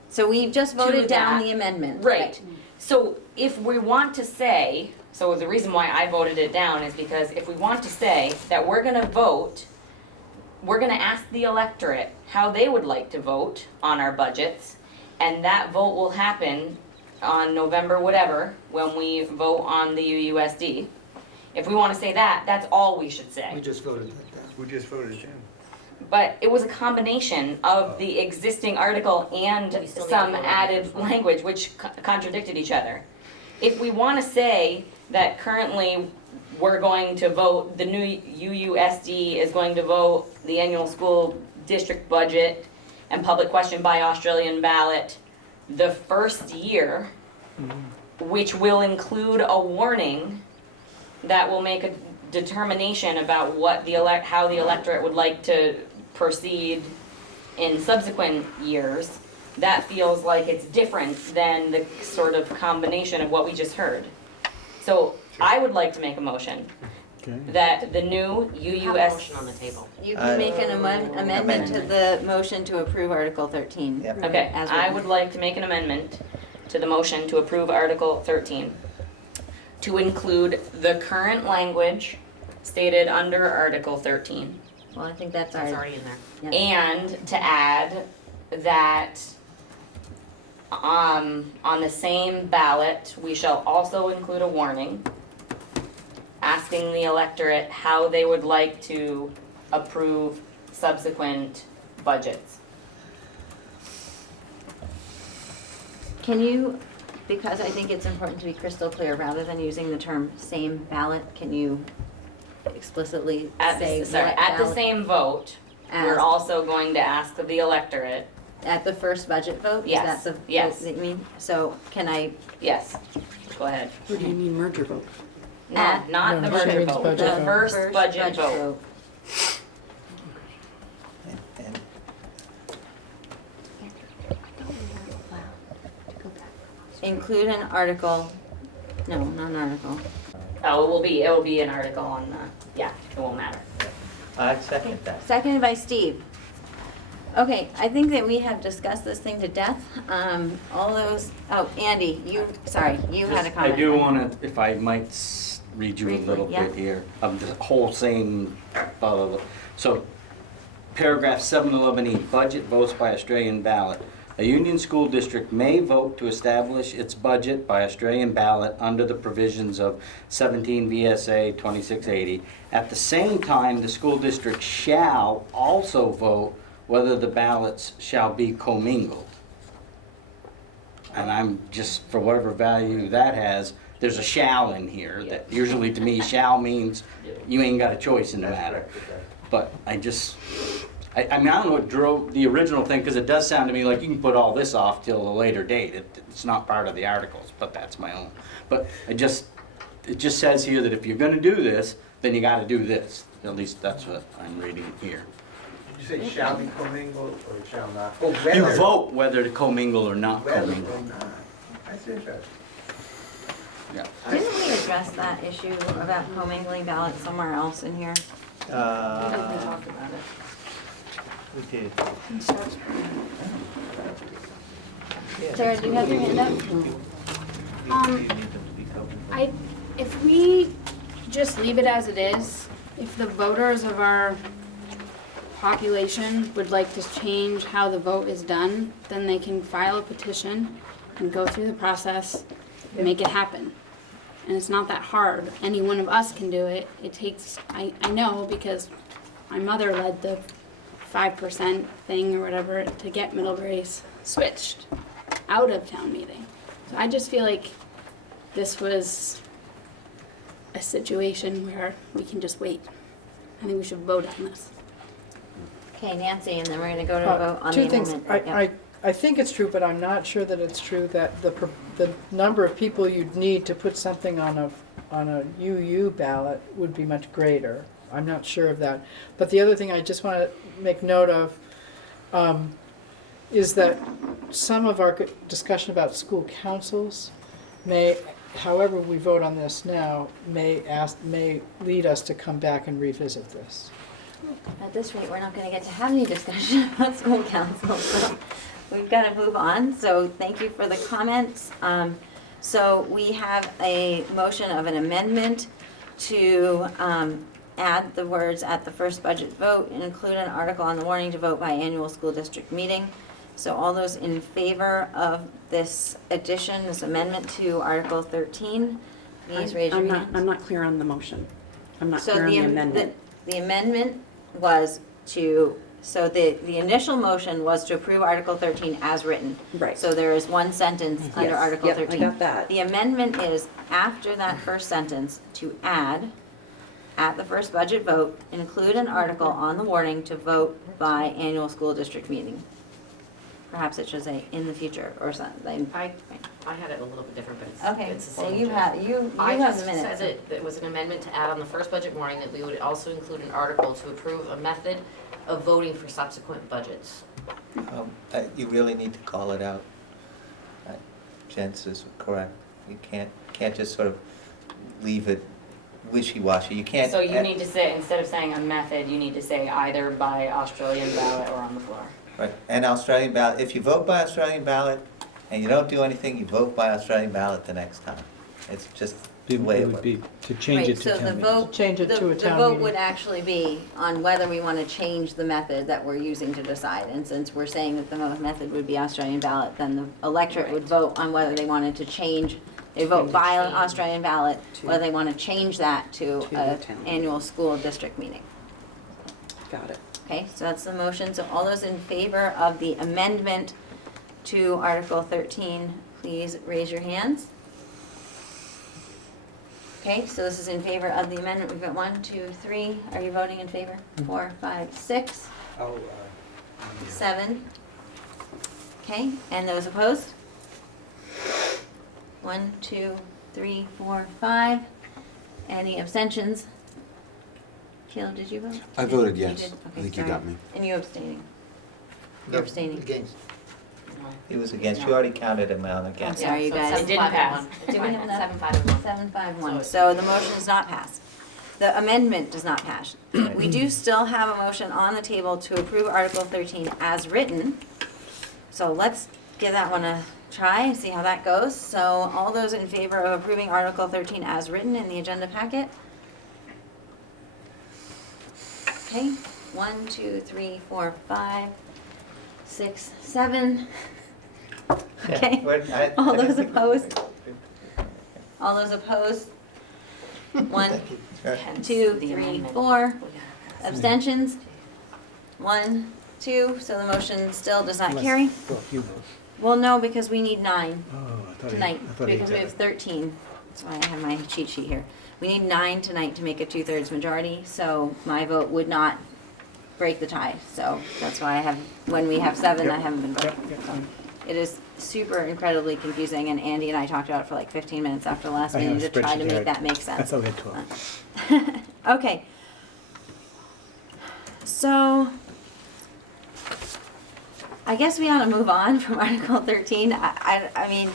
So we just voted To down that. the amendment. right, so if we want to say, so the reason why I voted it down is because if we want to say that we're gonna vote, we're gonna ask the electorate how they would like to vote on our budgets, and that vote will happen on November whatever, when we vote on the UUSD. If we wanna say that, that's all we should We say. just voted that down. We just voted it down. But it was a combination of the existing article and We still need to some vote on the added first one. language which contradicted each other. If we wanna say that currently we're going to vote, the new UUSD is going to vote the annual school district budget and public question by Australian ballot the first year, which will include a warning that will make a determination about what how the electorate would like to proceed in subsequent years, that feels like it's different than the sort of combination of what we just heard. So I would like to make a motion Okay. that the new You have a motion UUS. on the table. You can make an amendment to Amendment. the motion to approve Article 13. Yep. Okay, As I written. would like to make an amendment to the motion to approve Article 13, to include the current language stated under Article 13, Well, I think that's It's our, already in there. yeah. and to add that on the same ballot, we shall also include a warning asking the electorate how they would like to approve subsequent budgets. Can you, because I think it's important to be crystal clear, rather than using the term same ballot, can you explicitly At say the, sorry, what at the ballot? same vote, we're As- also going to ask the electorate, At the first budget vote? Yes, Is that the yes. vote that you mean? So can I, yes, go ahead. Or do you mean merger vote? No, At not the No, she merger means vote, budget the vote. first budget vote. And include an article, no, not an article. Oh, it will be an article on the, yeah, it won't matter. I second that. Seconded by Steve. Okay, I think that we have discussed this thing to death. All those, oh, Andy, you, sorry, you had a comment. I do want to, if I might read you a Briefly, little yeah. bit here, of the whole same, blah, blah, blah. So, paragraph 711E, budget votes by Australian ballot. A union school district may vote to establish its budget by Australian ballot under the provisions of 17 VSA 2680. At the same time, the school district shall also vote whether the ballots shall be commingled. And I'm just, for whatever value that has, there's a shall in here, that usually to me, shall means you ain't got a choice in the matter. But I just, I mean, I don't know what drove the original thing, because it does sound to me like you can put all this off till a later date. It's not part of the articles, but that's my own. But it just says here that if you're gonna do this, then you gotta do this. At least that's what I'm reading here. Did you say shall be commingled or shall not? Oh, You whether. vote whether to commingle or not Whether commingle. or not. That's interesting. Yeah. Didn't we address that issue about commingling ballots somewhere else in here? We talked about it. We did. Sarah, do you have your hand up? If we just leave it as it is, if the voters of our population would like to change how the vote is done, then they can file a petition and go through the process and make it happen. And it's not that hard. Any one of us can do it. It takes, I know because my mother led the 5% thing or whatever to get Middlebury switched out of town meeting. So I just feel like this was a situation where we can just wait. I think we should vote on this. Okay, Nancy, and then we're gonna go to a vote on the Two things. amendment. Yep. I think it's true, but I'm not sure that it's true that the number of people you'd need to put something on a UU ballot would be much greater. I'm not sure of that. But the other thing I just want to make note of is that some of our discussion about school councils may, however we vote on this now, may lead us to come back and revisit this. At this rate, we're not gonna get to have any discussion about school council, so we've gotta move on. So thank you for the comments. So we have a motion of an amendment to add the words "at the first budget vote" and include an article on the warning to vote by annual school district meeting. So all those in favor of this addition, this amendment to Article 13, please raise your hand. I'm not clear on the motion. I'm not So clear on the amendment. The amendment was to, so the initial motion was to approve Article 13 as written. Right. So there is one sentence under Yes. Article Yep, 13. I got that. The amendment is after that first sentence to add, at the first budget vote, include an article on the warning to vote by annual school district meeting. Perhaps it should say in the future or something. I had it a little bit different, but Okay, it's the well, same. you gist. have I the just minutes. said it was an amendment to add on the first budget warning that we would also include an article to approve a method of voting for subsequent budgets. You really need to call it out. Jens is correct. You can't just sort of leave it wishy-washy. You can't. So you need to say, instead of saying a method, you need to say either by Australian ballot or on the floor. Right, and Australian ballot, if you vote by Australian ballot and you don't do anything, you vote by Australian ballot the next time. It's just the It way it would works. be to change it to Right, so the town meeting. vote, Change it to a the town vote meeting. would actually be on whether we want to change the method that we're using to decide. And since we're saying that the method would be Australian ballot, then the electorate would vote on whether they wanted to change, they vote by an Australian ballot, whether they want to change that to To a the town. annual school district meeting. Got it. Okay, so that's the motion. So all those in favor of the amendment to Article 13, please raise your hands. Okay, so this is in favor of the amendment. We've got 1, 2, 3. Are you voting in favor? 4, 5, 6, Oh, 7. Okay, and those opposed? 1, 2, 3, 4, 5. Any abstentions? Kayla, did you vote? I voted You yes. did? I Okay, think you sorry. got me. And you abstaining? No, You're abstaining. Against. He was against, you already counted him out I'm against. sorry, you guys. It didn't pass. Did we have enough? 7-5-1. 751. So the motion does not pass. The amendment does not pass. We do still have a motion on the table to approve Article 13 as written. So let's give that one a try and see how that goes. So all those in favor of approving Article 13 as written in the agenda packet? Okay, 1, 2, 3, 4, 5, 6, 7. Okay, all those opposed? All those opposed? 1, 2, 3, 4. Abstentions? 1, 2, so the motion still does not carry. Well, you vote. Well, no, because we need 9 Oh, I thought tonight, I thought he because we did have it. 13. That's why I have my cheat sheet here. We need 9 tonight to make a 2/3 majority, so my vote would not break the tie. So that's why I have, when we have 7, I haven't been voting. Yep, So it is super incredibly confusing, and Andy and I talked about it for like 15 minutes after the last I have meeting a to try to spreadsheet here. make that make I sense. thought we had 12. Okay. So, I guess we ought to move on from Article 13. I mean,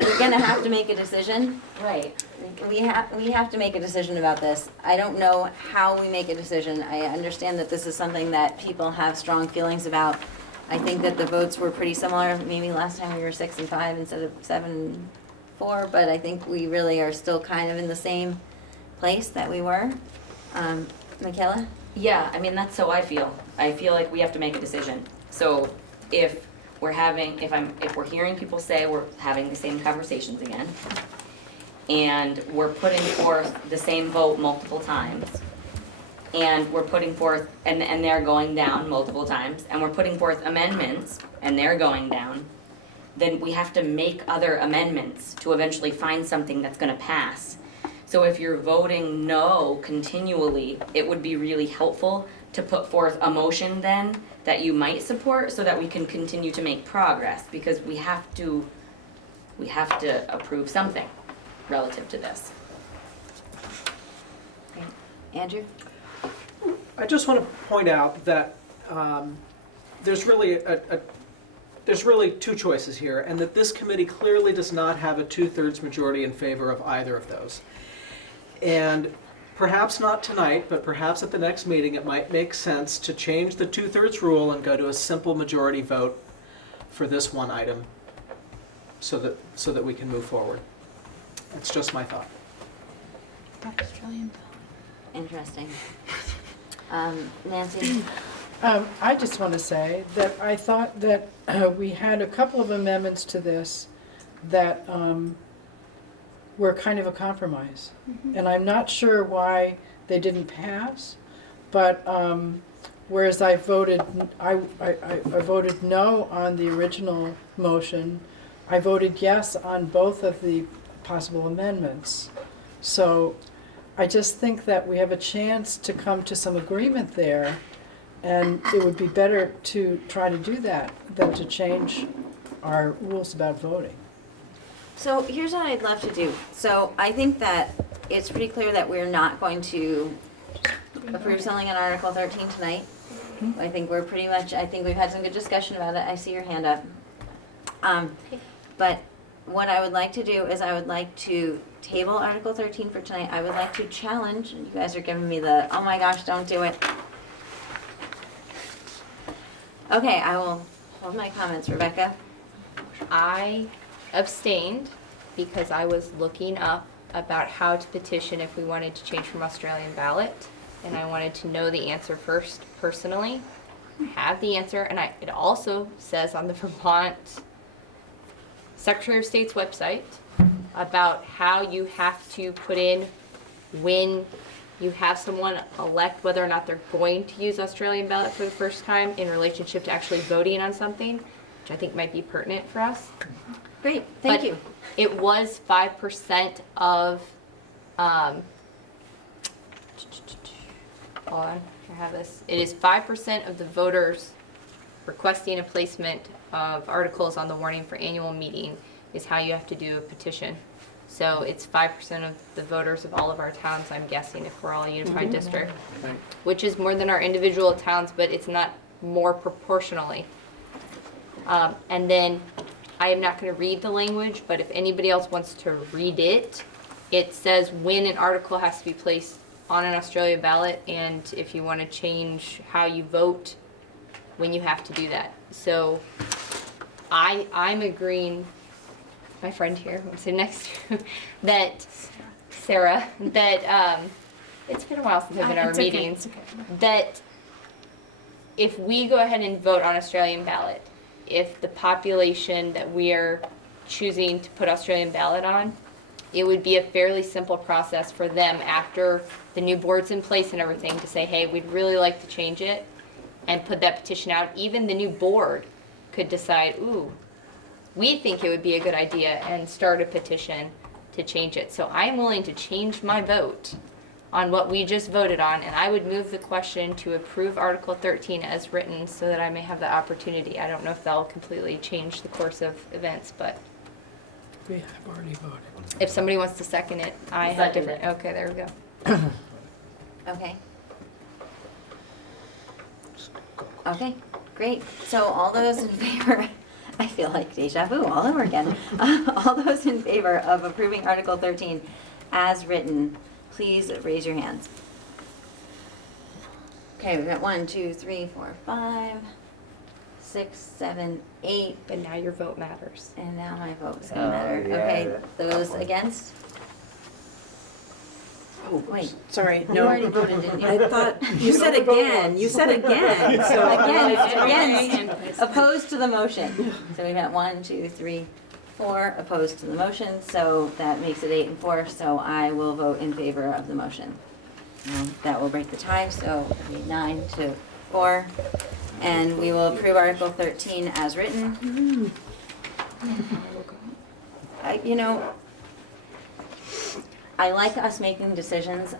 we're gonna have to make a decision. Right. We have to make a decision about this. I don't know how we make a decision. I understand that this is something that people have strong feelings about. I think that the votes were pretty similar. Maybe last time we were 6 and 5 instead of 7 and 4, but I think we really are still kind of in the same place that we were. Michaela? Yeah, I mean, that's how I feel. I feel like we have to make a decision. So if we're hearing people say we're having the same conversations again, and we're putting forth the same vote multiple times, and we're putting forth, and they're going down multiple times, and we're putting forth amendments, and they're going down, then we have to make other amendments to eventually find something that's gonna pass. So if you're voting no continually, it would be really helpful to put forth a motion then that you might support so that we can continue to make progress, because we have to approve something relative to this. Okay. Andrew? I just want to point out that there's really there's really two choices here, and that this committee clearly does not have a 2/3 majority in favor of either of those. And perhaps not tonight, but perhaps at the next meeting, it might make sense to change the 2/3 rule and go to a simple majority vote for this one item, so that we can move forward. That's just my thought. Interesting. Nancy? I just want to say that I thought that we had a couple of amendments to this that were kind of a compromise. And I'm not sure why they didn't pass, but whereas I voted no on the original motion, I voted yes on both of the possible amendments. So I just think that we have a chance to come to some agreement there, and it would be better to try to do that than to change our rules about voting. So here's what I'd love to do. So I think that it's pretty clear that we're not going to approve something on Article 13 tonight. I think we're pretty much, I think we've had some good discussion about it. I see your hand up. But what I would like to do is I would like to table Article 13 for tonight. I would like to challenge, you guys are giving me the, oh my gosh, don't do it. Okay, I will hold my comments. Rebecca? I abstained because I was looking up about how to petition if we wanted to change from Australian ballot, and I wanted to know the answer first personally. I have the answer, and it also says on the Vermont Secretary of State's website about how you have to put in when you have someone elect whether or not they're going to use Australian ballot for the first time in relationship to actually voting on something, which I think might be pertinent for us. Great, thank But you. it was 5% of, hold on, I have this. It is 5% of the voters requesting a placement of articles on the warning for annual meeting is how you have to do a petition. So it's 5% of the voters of all of our towns, I'm guessing, if we're all a unified district, which is more than our individual towns, but it's not more proportionally. And then I am not going to read the language, but if anybody else wants to read it, it says when an article has to be placed on an Australia ballot, and if you want to change how you vote, when you have to do that. So I'm agreeing, my friend here, who I'm sitting next to, that, Sarah, that it's been a while since I've been at our meetings, that if we go ahead and vote on Australian ballot, if the population that we are choosing to put Australian ballot on, it would be a fairly simple process for them after the new board's in place and everything to say, hey, we'd really like to change it, and put that petition out. Even the new board could decide, ooh, we think it would be a good idea, and start a petition to change it. So I am willing to change my vote on what we just voted on, and I would move the question to approve Article 13 as written so that I may have the opportunity. I don't know if that'll completely change the course of events, but We have already voted. if somebody wants to second it, I have Second different, it. okay, there we go. Okay. Okay, great. So all those in favor, I feel like deja vu all over again. All those in favor of approving Article 13 as written, please raise your hands. Okay, we've got 1, 2, 3, 4, 5, 6, 7, 8, But now your vote matters. and now my vote's Oh, gonna matter. yeah, Okay, that those against? Oh, wait, Sorry, you no. already voted, didn't you? I thought, you said again, so. Against, opposed to the motion. So we've got 1, 2, 3, 4 opposed to the motion, so that makes it 8 and 4, so I will vote in favor of the motion. That will break the tie, so it'll be 9 to 4. And we will approve Article 13 as written. I like us making decisions.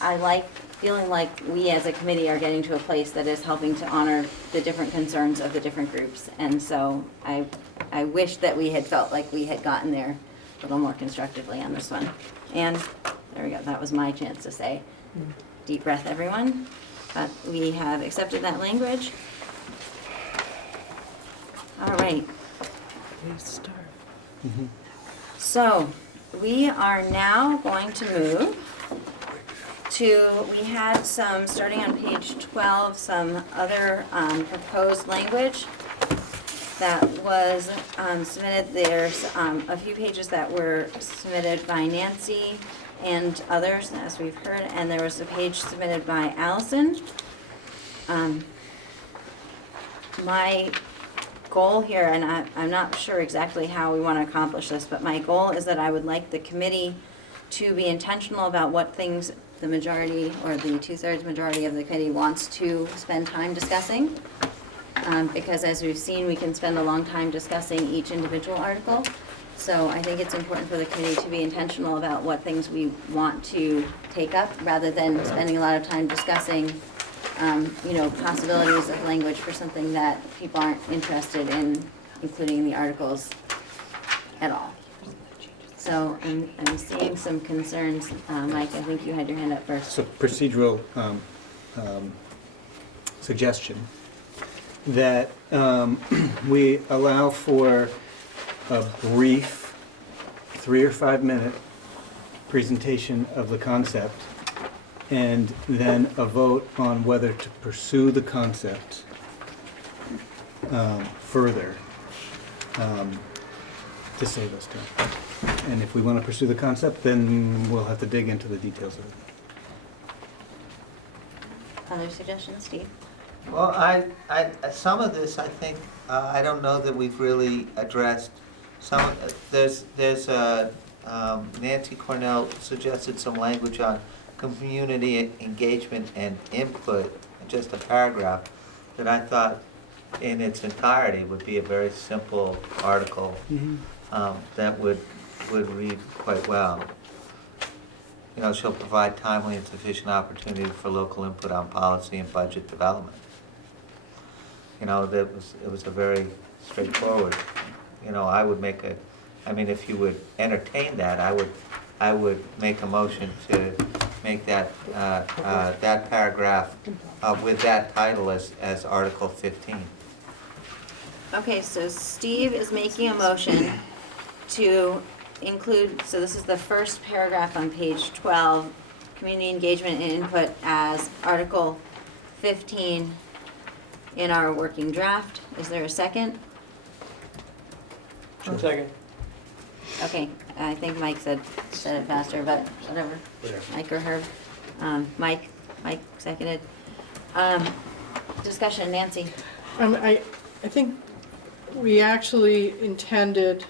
I like feeling like we as a committee are getting to a place that is helping to honor the different concerns of the different groups. And so I wish that we had felt like we had gotten there a little more constructively on this one. And there we go, that was my chance to say, deep breath, everyone. But we have accepted that language. All right. So we are now going to move to, we had some, starting on page 12, some other proposed language that was submitted. There's a few pages that were submitted by Nancy and others, as we've heard, and there was a page submitted by Allison. My goal here, and I'm not sure exactly how we want to accomplish this, but my goal is that I would like the committee to be intentional about what things the majority or the 2/3 majority of the committee wants to spend time discussing. Because as we've seen, we can spend a long time discussing each individual article. So I think it's important for the committee to be intentional about what things we want to take up, rather than spending a lot of time discussing possibilities of language for something that people aren't interested in including in the articles at all. So I'm seeing some concerns. Mike, I think you had your hand up first. So procedural suggestion that we allow for a brief 3 or 5 minute presentation of the concept, and then a vote on whether to pursue the concept further to save us time. And if we want to pursue the concept, then we'll have to dig into the details of it. Other suggestions, Steve? Well, some of this, I think, I don't know that we've really addressed. There's Nancy Cornell suggested some language on community engagement and input, just a paragraph, that I thought in its entirety would be a very simple article that would read quite well. Shall provide timely and sufficient opportunity for local input on policy and budget development. It was a very straightforward. I would make if you would entertain that, I would make a motion to make that that paragraph with that title as Article 15. Okay, so Steve is making a motion to include, so this is the first paragraph on page 12, community engagement and input as Article 15 in our working draft. Is there a second? Sure. Second. Okay, I think Mike said it faster, but whatever. Mike or Herb? Mike seconded. Discussion, Nancy. I think we actually intended,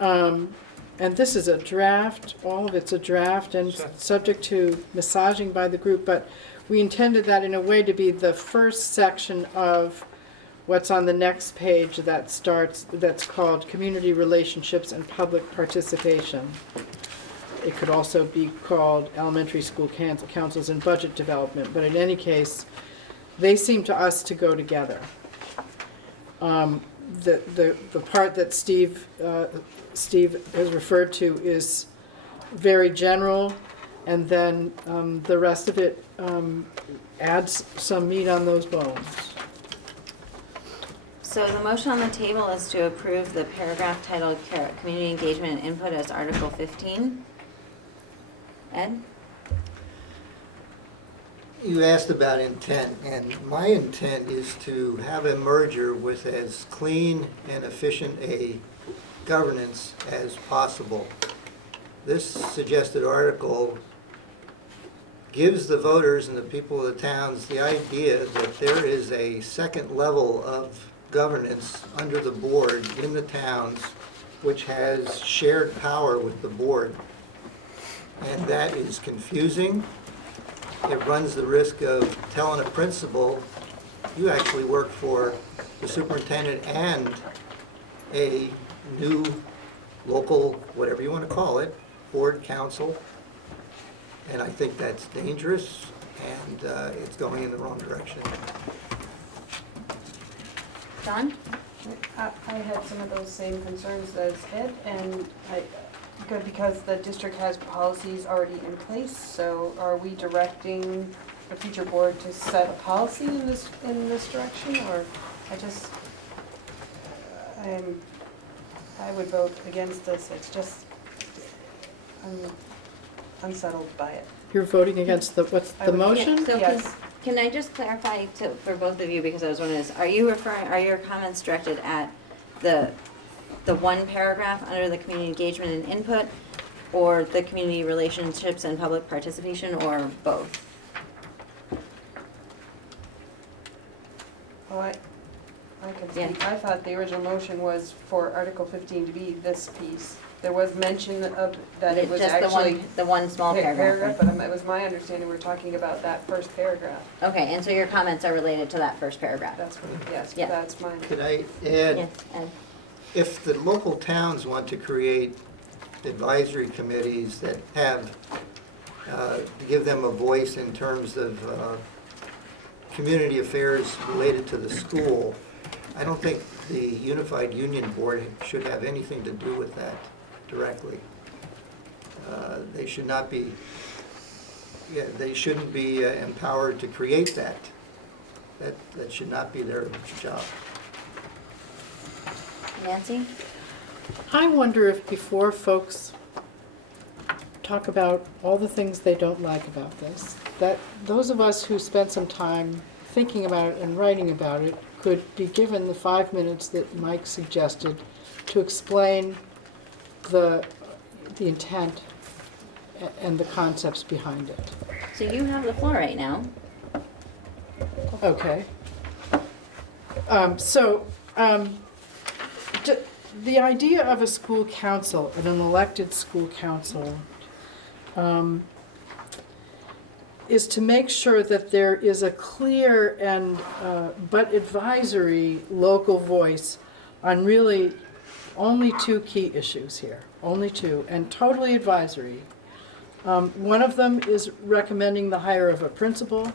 and this is a draft, all of it's a draft and subject to massaging by the group, but we intended that in a way to be the first section of what's on the next page that's called Community Relationships and Public Participation. It could also be called Elementary School Councils and Budget Development, but in any case, they seem to us to go together. The part that Steve has referred to is very general, and then the rest of it adds some meat on those bones. So the motion on the table is to approve the paragraph titled Community Engagement and Input as Article 15. Ed? You asked about intent, and my intent is to have a merger with as clean and efficient a governance as possible. This suggested article gives the voters and the people of the towns the idea that there is a second level of governance under the board in the towns which has shared power with the board. And that is confusing. It runs the risk of telling a principal, you actually work for the superintendent and a new local, whatever you want to call it, board council, and I think that's dangerous, and it's going in the wrong direction. John? I had some of those same concerns as Ed, and good, because the district has policies already in place, so are we directing the future board to set a policy in this direction, or I would vote against this. It's just, I'm unsettled by it. You're voting against what's I the would- motion? So Yes. can I just clarify for both of you, because I was wondering this, are your comments directed at the one paragraph under the community engagement and input, or the community relationships and public participation, or both? Oh, I can Yeah. speak. I thought the original motion was for Article 15 to be this piece. There was mention of that it was Just actually the one small paragraph. but it was my understanding we're talking about that first paragraph. Okay, and so your comments are related to that first paragraph? That's what, yes, Yeah. that's mine. Could I add, Yes, Ed. if the local towns want to create advisory committees that have, give them a voice in terms of community affairs related to the school, I don't think the Unified Union Board should have anything to do with that directly. They should not be, they shouldn't be empowered to create that. That should not be their job. Nancy? I wonder if before folks talk about all the things they don't like about this, that those of us who spent some time thinking about it and writing about it could be given the 5 minutes that Mike suggested to explain the intent and the concepts behind it. So you have the floor right now. Okay. The idea of a school council, and an elected school council, is to make sure that there is a clear and but advisory local voice on really only two key issues here, only two, and totally advisory. One of them is recommending the hire of a principal,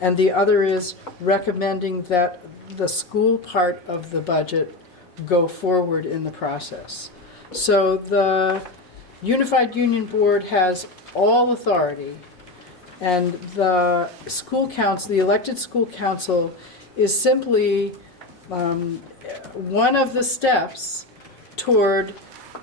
and the other is recommending that the school part of the budget go forward in the process. So the Unified Union Board has all authority, and the school council, the elected school council, is simply one of the steps toward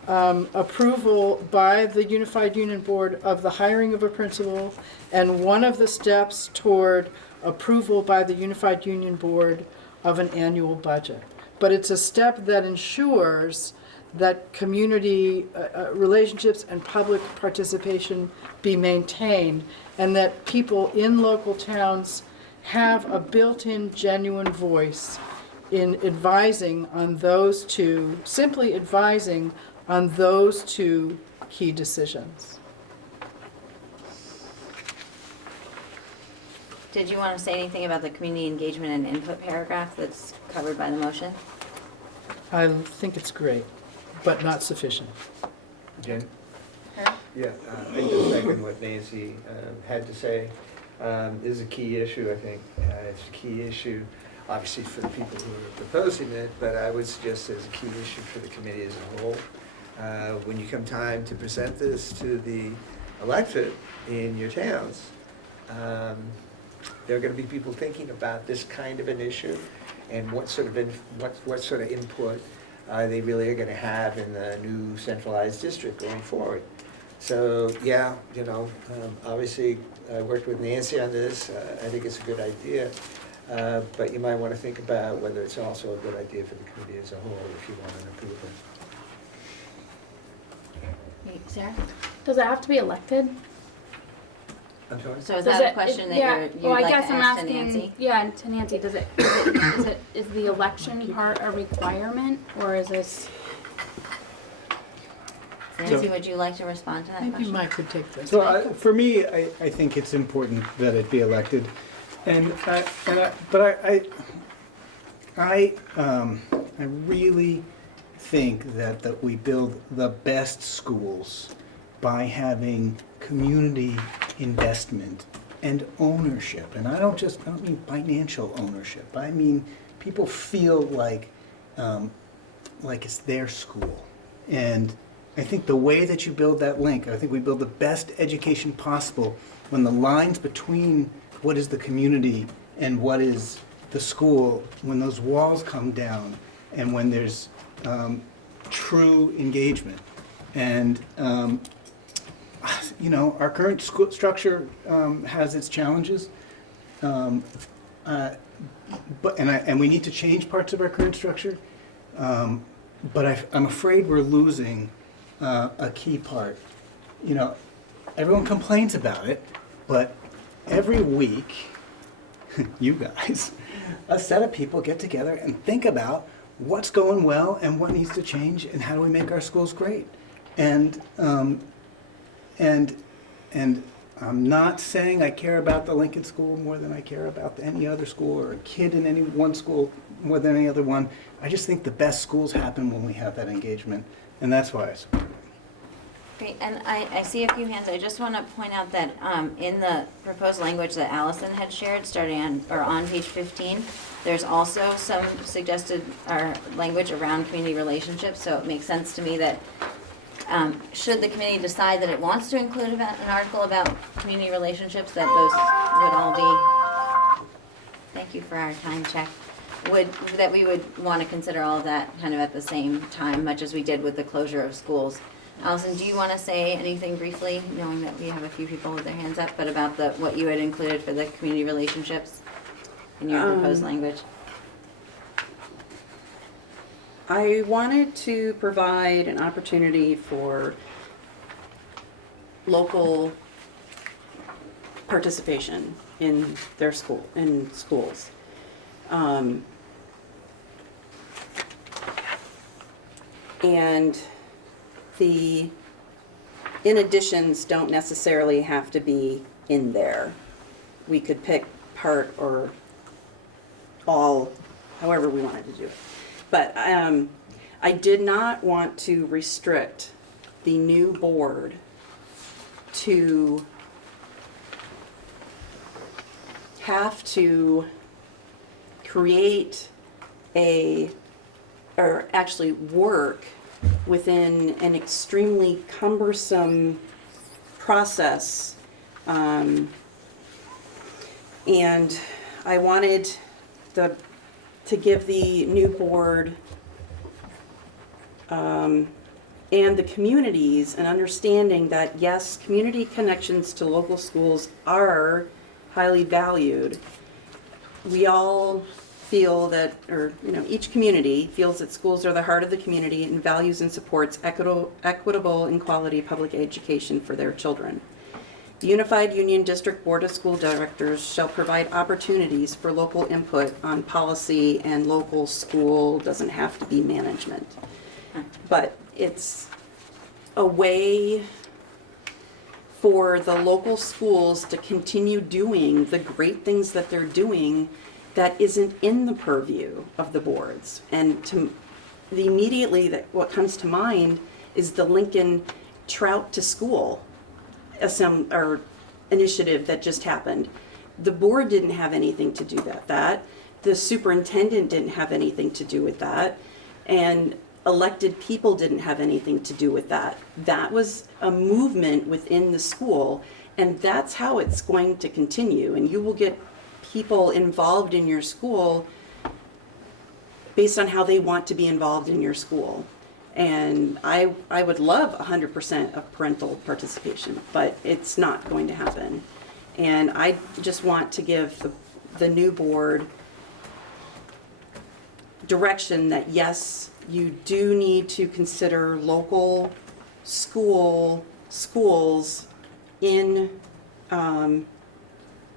approval by the Unified Union Board of the hiring of a principal, and one of the steps toward approval by the Unified Union Board of an annual budget. But it's a step that ensures that community relationships and public participation be maintained, and that people in local towns have a built-in genuine voice in advising on those two, simply advising on those two key decisions. Did you want to say anything about the community engagement and input paragraph that's covered by the motion? I think it's great, but not sufficient. Jen? Her? Yeah, I just second what Nancy had to say. Is a key issue, I think. It's a key issue, obviously, for the people who are proposing it, but I would suggest as a key issue for the committee as a whole. When you come time to present this to the electorate in your towns, there are going to be people thinking about this kind of an issue and what sort of input they really are going to have in the new centralized district going forward. So, yeah, obviously I worked with Nancy on this. I think it's a good idea. But you might want to think about whether it's also a good idea for the committee as a whole if you want an approval. Sarah? Does it have to be elected? I'm sorry? So is Does that a it- question that yeah, you'd well, I like guess to I'm ask to asking, Nancy? yeah, to Nancy, is the election part a requirement, or is this? Nancy, would you like to respond to that Maybe question? Mike could take this. So for me, I think it's important that it be elected, but I really think that we build the best schools by having community investment and ownership. And I don't mean financial ownership. I mean people feel like it's their school. And I think the way that you build that link, I think we build the best education possible when the lines between what is the community and what is the school, when those walls come down and when there's true engagement. And our current school structure has its challenges, but we need to change parts of our current structure. But I'm afraid we're losing a key part. Everyone complains about it, but every week, you guys, a set of people get together and think about what's going well and what needs to change and how do we make our schools great. And I'm not saying I care about the Lincoln School more than I care about any other school or a kid in any one school more than any other one. I just think the best schools happen when we have that engagement, and that's why I support it. Great, and I see a few hands. I just want to point out that in the proposed language that Allison had shared, starting on page 15, there's also some suggested language around community relationships. So it makes sense to me that should the committee decide that it wants to include an article about community relationships, that those would all be. Thank you for our time check. That we would want to consider all of that kind of at the same time, much as we did with the closure of schools. Allison, do you want to say anything briefly, knowing that we have a few people with their hands up, but about what you had included for the community relationships in your proposed language? I wanted to provide an opportunity for local participation in their schools. And the in additions don't necessarily have to be in there. We could pick part or all, however we wanted to do it. But I did not want to restrict the new board to have to create or actually work within an extremely cumbersome process. And I wanted to give the new board and the communities an understanding that yes, community connections to local schools are highly valued. We all feel that, each community feels that schools are the heart of the community and values and supports equitable and quality public education for their children. The Unified Union District Board of School Directors shall provide opportunities for local input on policy, and local school doesn't have to be management. But it's a way for the local schools to continue doing the great things that they're doing that isn't in the purview of the boards. And what comes to mind is the Lincoln Trout to School initiative that just happened. The board didn't have anything to do with that. The superintendent didn't have anything to do with that. And elected people didn't have anything to do with that. That was a movement within the school, and that's how it's going to continue. And you will get people involved in your school based on how they want to be involved in your school. And I would love 100% of parental participation, but it's not going to happen. And I just want to give the new board direction that yes, you do need to consider local schools in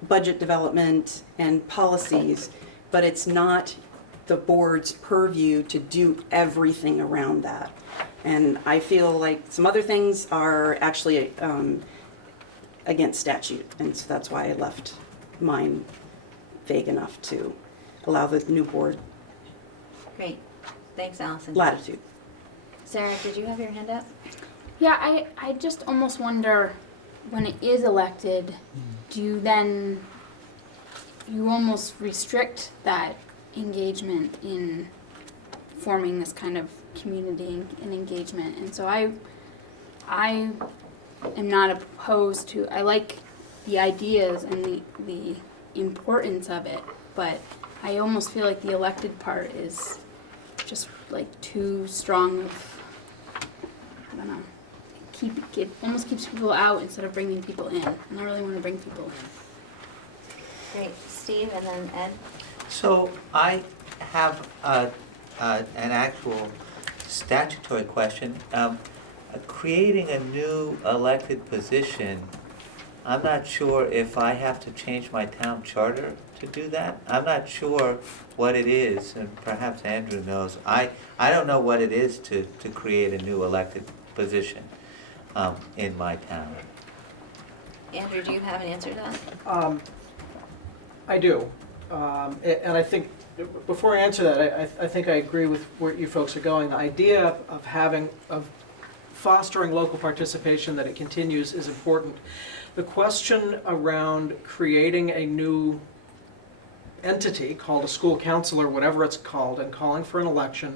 budget development and policies, but it's not the board's purview to do everything around that. And I feel like some other things are actually against statute, and so that's why I left mine vague enough to allow the new board Great. Thanks, Allison. latitude. Sarah, did you have your hand up? Yeah, I just almost wonder, when it is elected, do you then, you almost restrict that engagement in forming this kind of community and engagement. And so I am not opposed to, I like the ideas and the importance of it, but I almost feel like the elected part is just like too strong of, I don't know, it almost keeps people out instead of bringing people in. And I really want to bring people in. Great, Steve, and then Ed. So I have an actual statutory question. Creating a new elected position, I'm not sure if I have to change my town charter to do that. I'm not sure what it is, and perhaps Andrew knows. I don't know what it is to create a new elected position in my town. Andrew, do you have an answer to that? I do. And I think, before I answer that, I think I agree with where you folks are going. The idea of fostering local participation, that it continues, is important. The question around creating a new entity called a school council or whatever it's called and calling for an election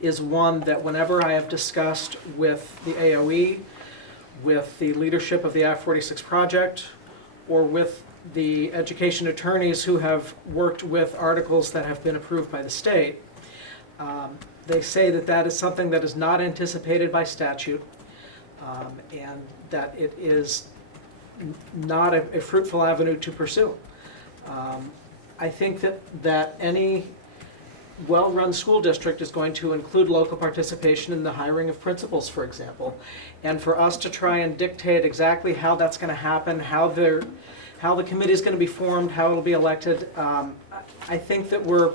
is one that whenever I have discussed with the AOE, with the leadership of the ACT46 project, or with the education attorneys who have worked with articles that have been approved by the state, they say that that is something that is not anticipated by statute, and that it is not a fruitful avenue to pursue. I think that any well-run school district is going to include local participation in the hiring of principals, for example. And for us to try and dictate exactly how that's going to happen, how the committee is going to be formed, how it'll be elected, I think that we're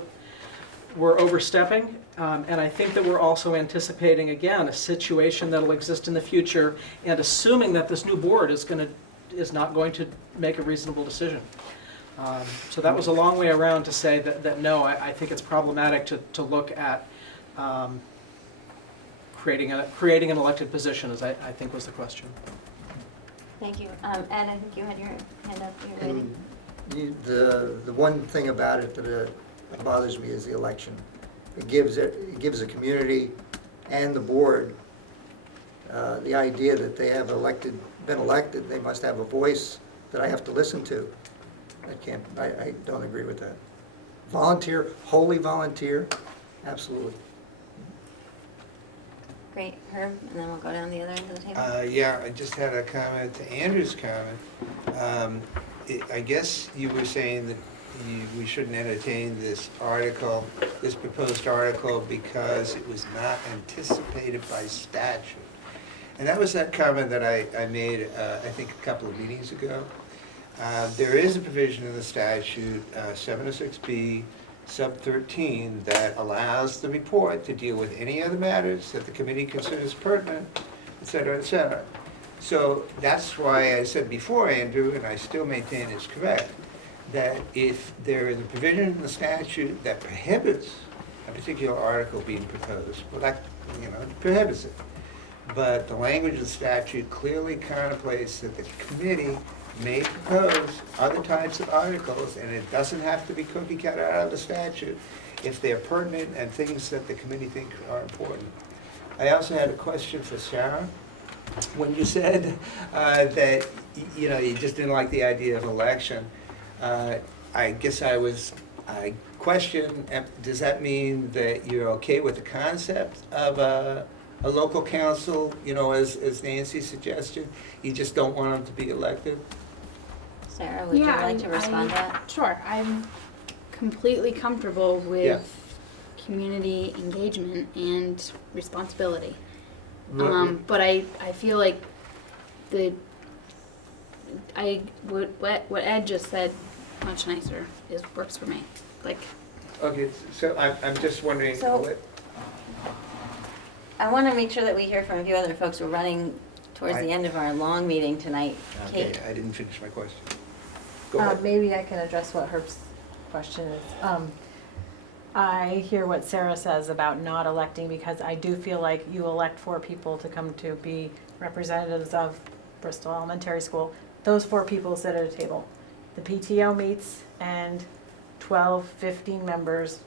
overstepping, and I think that we're also anticipating, again, a situation that'll exist in the future, and assuming that this new board is not going to make a reasonable decision. So that was a long way around to say that no, I think it's problematic to look at creating an elected position, as I think was the question. Thank you. Ed, I think you had your hand up. You're ready. And the one thing about it that bothers me is the election. It gives the community and the board the idea that they have been elected, they must have a voice that I have to listen to. I don't agree with that. Volunteer, wholly volunteer, absolutely. Great, Herb, and then we'll go down the other end of the table. Yeah, I just had a comment to Andrew's comment. I guess you were saying that we shouldn't entertain this proposed article because it was not anticipated by statute. And that was that comment that I made, I think, a couple of meetings ago. There is a provision in the statute, 706b sub 13, that allows the report to deal with any other matters that the committee considers pertinent, et cetera, et cetera. So that's why I said before, Andrew, and I still maintain it's correct, that if there is a provision in the statute that prohibits a particular article being proposed, well, that prohibits it. But the language of the statute clearly contemplates that the committee may propose other types of articles, and it doesn't have to be cookie cutter out of the statute if they're pertinent and things that the committee think are important. I also had a question for Sarah. When you said that you just didn't like the idea of election, I guess I questioned, does that mean that you're okay with the concept of a local council, as Nancy suggested? You just don't want them to be elected? Sarah, would you like to respond to that? Sure, I'm completely comfortable with community engagement and responsibility. But I feel like what Ed just said, much nicer, works for me. Okay, so I'm just wondering. So, I want to make sure that we hear from a few other folks. We're running towards the end of our long meeting tonight. Okay, Kate? I didn't finish my question. Go ahead. Maybe I can address what Herb's question is. I hear what Sarah says about not electing, because I do feel like you elect 4 people to come to be representatives of Bristol Elementary School. Those 4 people sit at a table. The PTO meets and 12, 15 members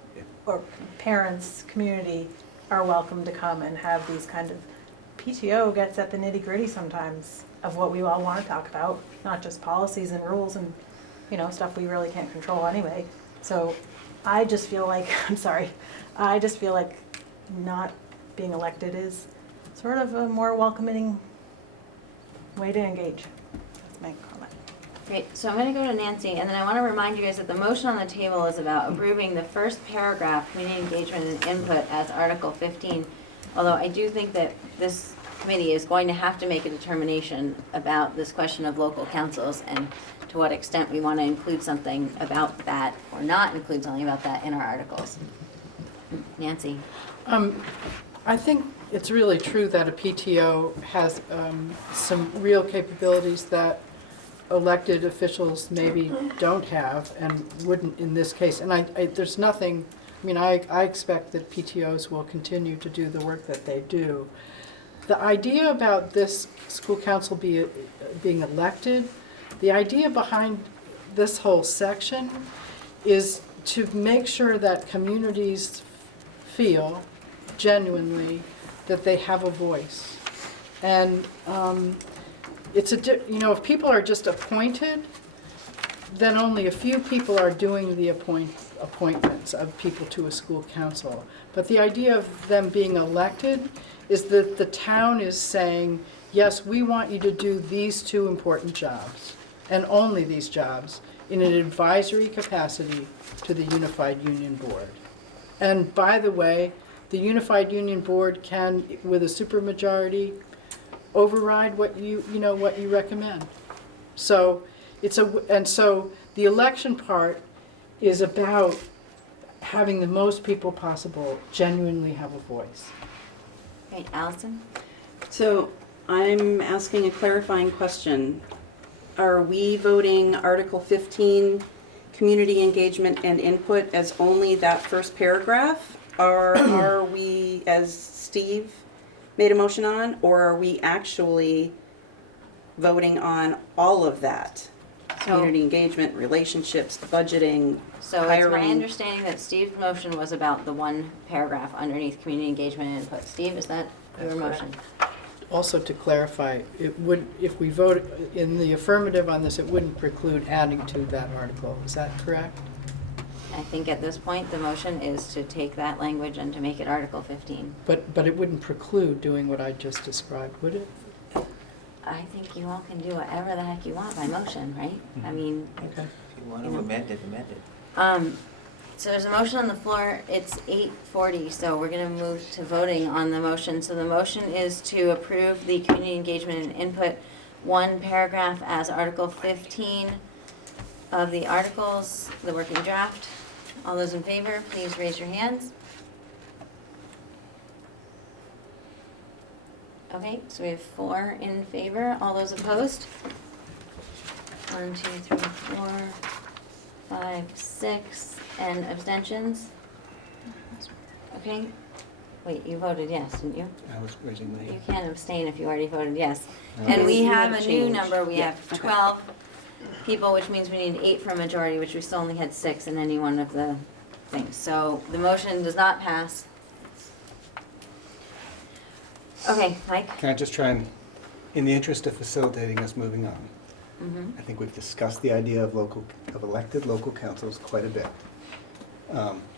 or parents, community are welcome to come and have these kind of, PTO gets at the nitty gritty sometimes of what we all want to talk about, not just policies and rules and, you know, stuff we really can't control anyway. So I just feel like, I'm sorry, I just feel like not being elected is sort of a more welcoming way to engage. That's my comment. Great, so I'm gonna go to Nancy, and then I wanna remind you guys that the motion on the table is about approving the first paragraph, community engagement and input, as Article 15. Although I do think that this committee is going to have to make a determination about this question of local councils and to what extent we wanna include something about that or not include something about that in our articles. Nancy? I think it's really true that a PTO has some real capabilities that elected officials maybe don't have and wouldn't in this case. And there's nothing, I mean, I expect that PTOs will continue to do the work that they do. The idea about this school council being elected, the idea behind this whole section is to make sure that communities feel genuinely that they have a voice. And it's if people are just appointed, then only a few people are doing the appointments of people to a school council. But the idea of them being elected is that the town is saying, yes, we want you to do these 2 important jobs, and only these jobs, in an advisory capacity to the Unified Union Board. And by the way, the Unified Union Board can, with a supermajority, override what you recommend. So so the election part is about having the most people possible genuinely have a voice. Great, Allison? So I'm asking a clarifying question. Are we voting Article 15, community engagement and input, as only that first paragraph? Or are we, as Steve made a motion on, or are we actually voting on all of that? Community engagement, relationships, budgeting, So it's hiring. my understanding that Steve's motion was about the 1 paragraph underneath community engagement and input. Steve, is that your motion? Also, to clarify, it would, if we vote in the affirmative on this, it wouldn't preclude adding to that article. Is that correct? I think at this point, the motion is to take that language and to make it Article 15. But it wouldn't preclude doing what I just described, would it? I think you all can do whatever the heck you want by motion, right? I mean, Okay. If you want to amend it, amend it. so there's a motion on the floor. It's 8:40, so we're going to move to voting on the motion. So the motion is to approve the community engagement and input 1 paragraph as Article 15 of the articles, the working draft. All those in favor, please raise your hands. Okay, so we have 4 in favor. All those opposed? 1, 2, 3, 4, 5, 6, and abstentions? Okay, wait, you voted yes, didn't you? I was raising my You hand. can't abstain if you already voted yes. Okay. And we You have had a a new change. number, we Yeah, have okay. 12 people, which means we need 8 for a majority, which we still only had 6 in any one of the things. So the motion does not pass. Okay, Mike? Can I just try and, in the interest of facilitating us moving on, Mhm. I think we've discussed the idea of elected local councils quite a bit.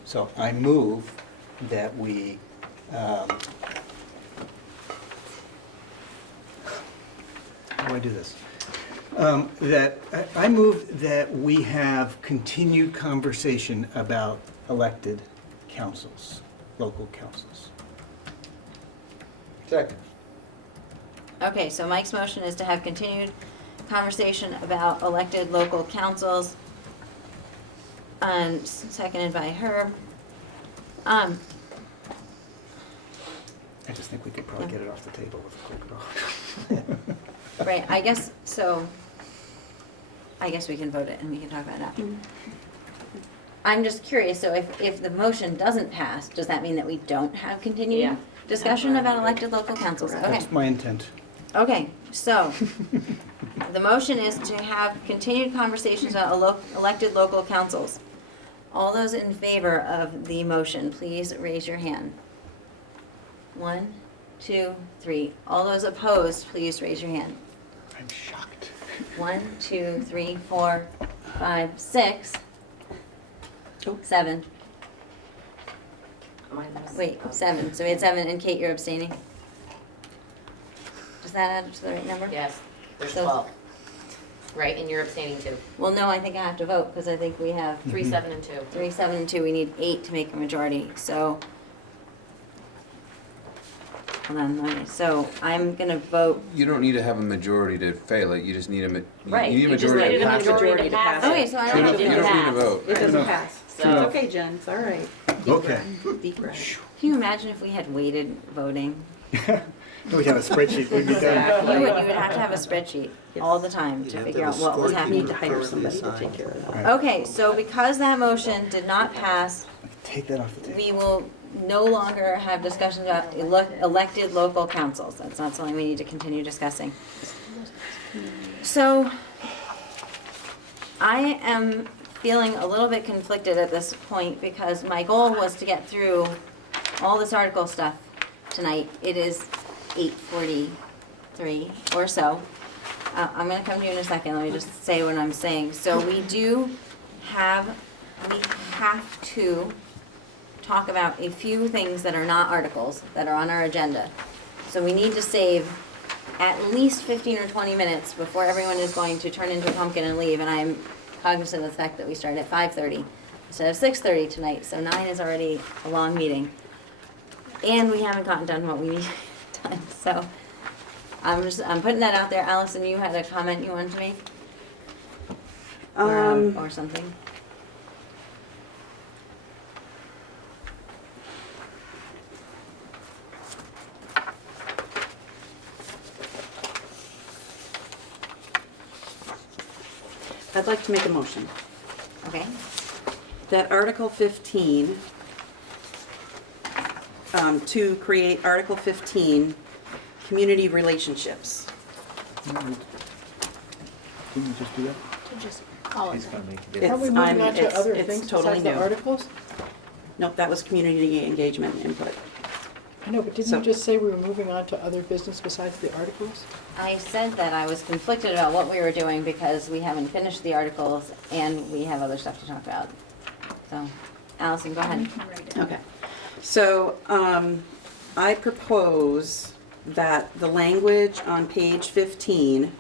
So I move that we, how do I do this? I move that we have continued conversation about elected councils, local councils. Second. Okay, so Mike's motion is to have continued conversation about elected local councils, and seconded by Herb. I just think we could probably get it off the table with a quick vote. Right, I guess, so, I guess we can vote it and we can talk about it after. I'm just curious, so if the motion doesn't pass, does that mean that we don't have Yeah. continued discussion about elected local councils? Okay. That's my intent. Okay, so, the motion is to have continued conversations about elected local councils. All those in favor of the motion, please raise your hand. 1, 2, 3. All those opposed, please raise your hand. I'm shocked. 1, 2, 3, 4, 5, 6, 7. Mine was- Wait, 7. So we had 7, and Kate, you're abstaining? Does that add up to the right number? Yes, there's So- 12. Right, and you're abstaining too. Well, no, I think I have to vote, because I think we have 3, 7, and 2. 3, 7, and 2. We need 8 to make a majority, so. Hold on, okay, so I'm gonna vote, You don't need to have a majority to fail it, you just need a, Right, you need a you just majority needed to a pass it. majority to pass it. okay, so I You don't don't have you to don't need to pass. vote. It doesn't Enough. pass. So- It's okay, Jen, it's all right. Okay. Deep breath. Can you imagine if we had weighted voting? We'd have a spreadsheet, we'd be done. You would have to have a spreadsheet all the time You'd to have figure have out a what was scorekeeper happening. Need to hire currently somebody to assigned. take care of that. Right. Okay, so because that motion did not pass, Take that off the table. we will no longer have discussions about elected local councils. That's not something we need to continue discussing. So, I am feeling a little bit conflicted at this point because my goal was to get through all this article stuff tonight. It is 8:43 or so. I'm gonna come to you in a second, let me just say what I'm saying. So we have to talk about a few things that are not articles, that are on our agenda. So we need to save at least 15 or 20 minutes before everyone is going to turn into a pumpkin and leave. And I'm cognizant of the fact that we started at 5:30 instead of 6:30 tonight, so 9 is already a long meeting. And we haven't gotten done what we need done, so I'm putting that out there. Allison, you had a comment you wanted to make? Or something? I'd like to make a motion Okay, that Article 15, to create Article 15, Community Relationships. Didn't you just do that? She's gonna make it. It's- Are we moving I'm- on to it's- other it's things totally besides the new. articles? Nope, that was community engagement input. I know, but didn't So- you just say we were moving on to other business besides the articles? I said that I was conflicted about what we were doing because we haven't finished the articles and we have other stuff to talk about. So, Allison, go ahead. Okay, so I propose that the language on page 15,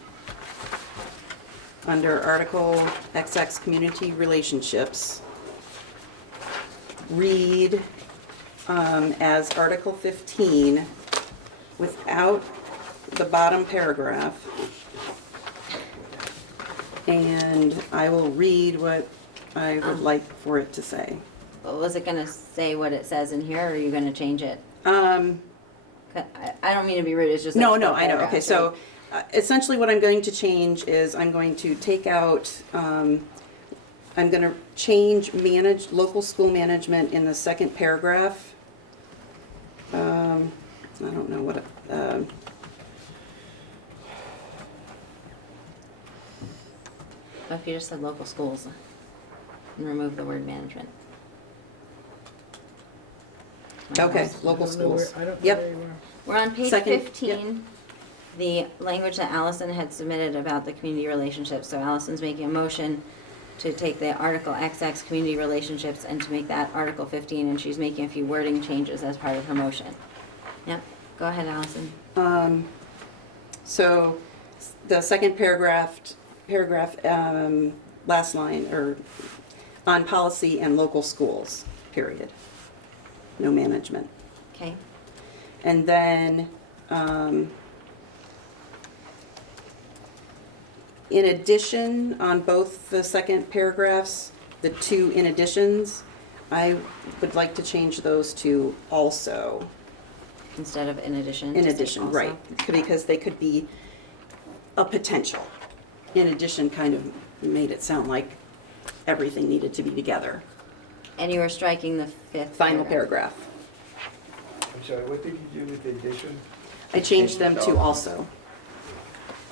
under Article XX Community Relationships, read as Article 15 without the bottom paragraph. And I will read what I would like for it to say. Well, was it gonna say what it says in here or are you gonna change it? I don't mean to be rude, it's just. No, that's no, what I know, paragraph, okay, so essentially what I'm going to change is I'm going to take out, I'm gonna change local school management in the second paragraph. I don't know what, What if you just said local schools and remove the word management? okay, I local don't know where- schools. I don't know Yep. where you are. We're on page Second, yep. 15, the language that Allison had submitted about the community relationships. So Allison's making a motion to take the Article XX community relationships and to make that Article 15, and she's making a few wording changes as part of her motion. Yep, go ahead, Allison. So the second paragraph, last line, or on policy and local schools, period. No management. Okay, And then, in addition, on both the second paragraphs, the two in additions, I would like to change those to also. instead of in addition. In to say addition, also. right, because they could be a potential. In addition kind of made it sound like everything needed to be together. And you are striking the fifth final paragraph. I'm sorry, what did you do with the addition? I changed them to also.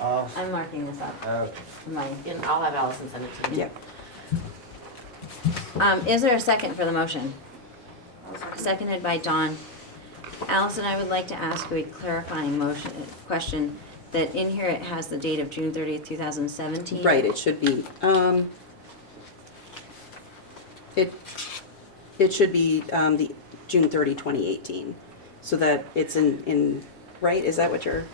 I'm marking this up. Okay. Mine. And I'll have Allison send it to you. Yeah. Is there a second for the motion? Seconded by Dawn. Allison, I would like to ask you a clarifying question, that in here it has the date of June 30th, 2017. Right, it should be. It should be the June 30, 2018, so that it's in, right? Is that what you're?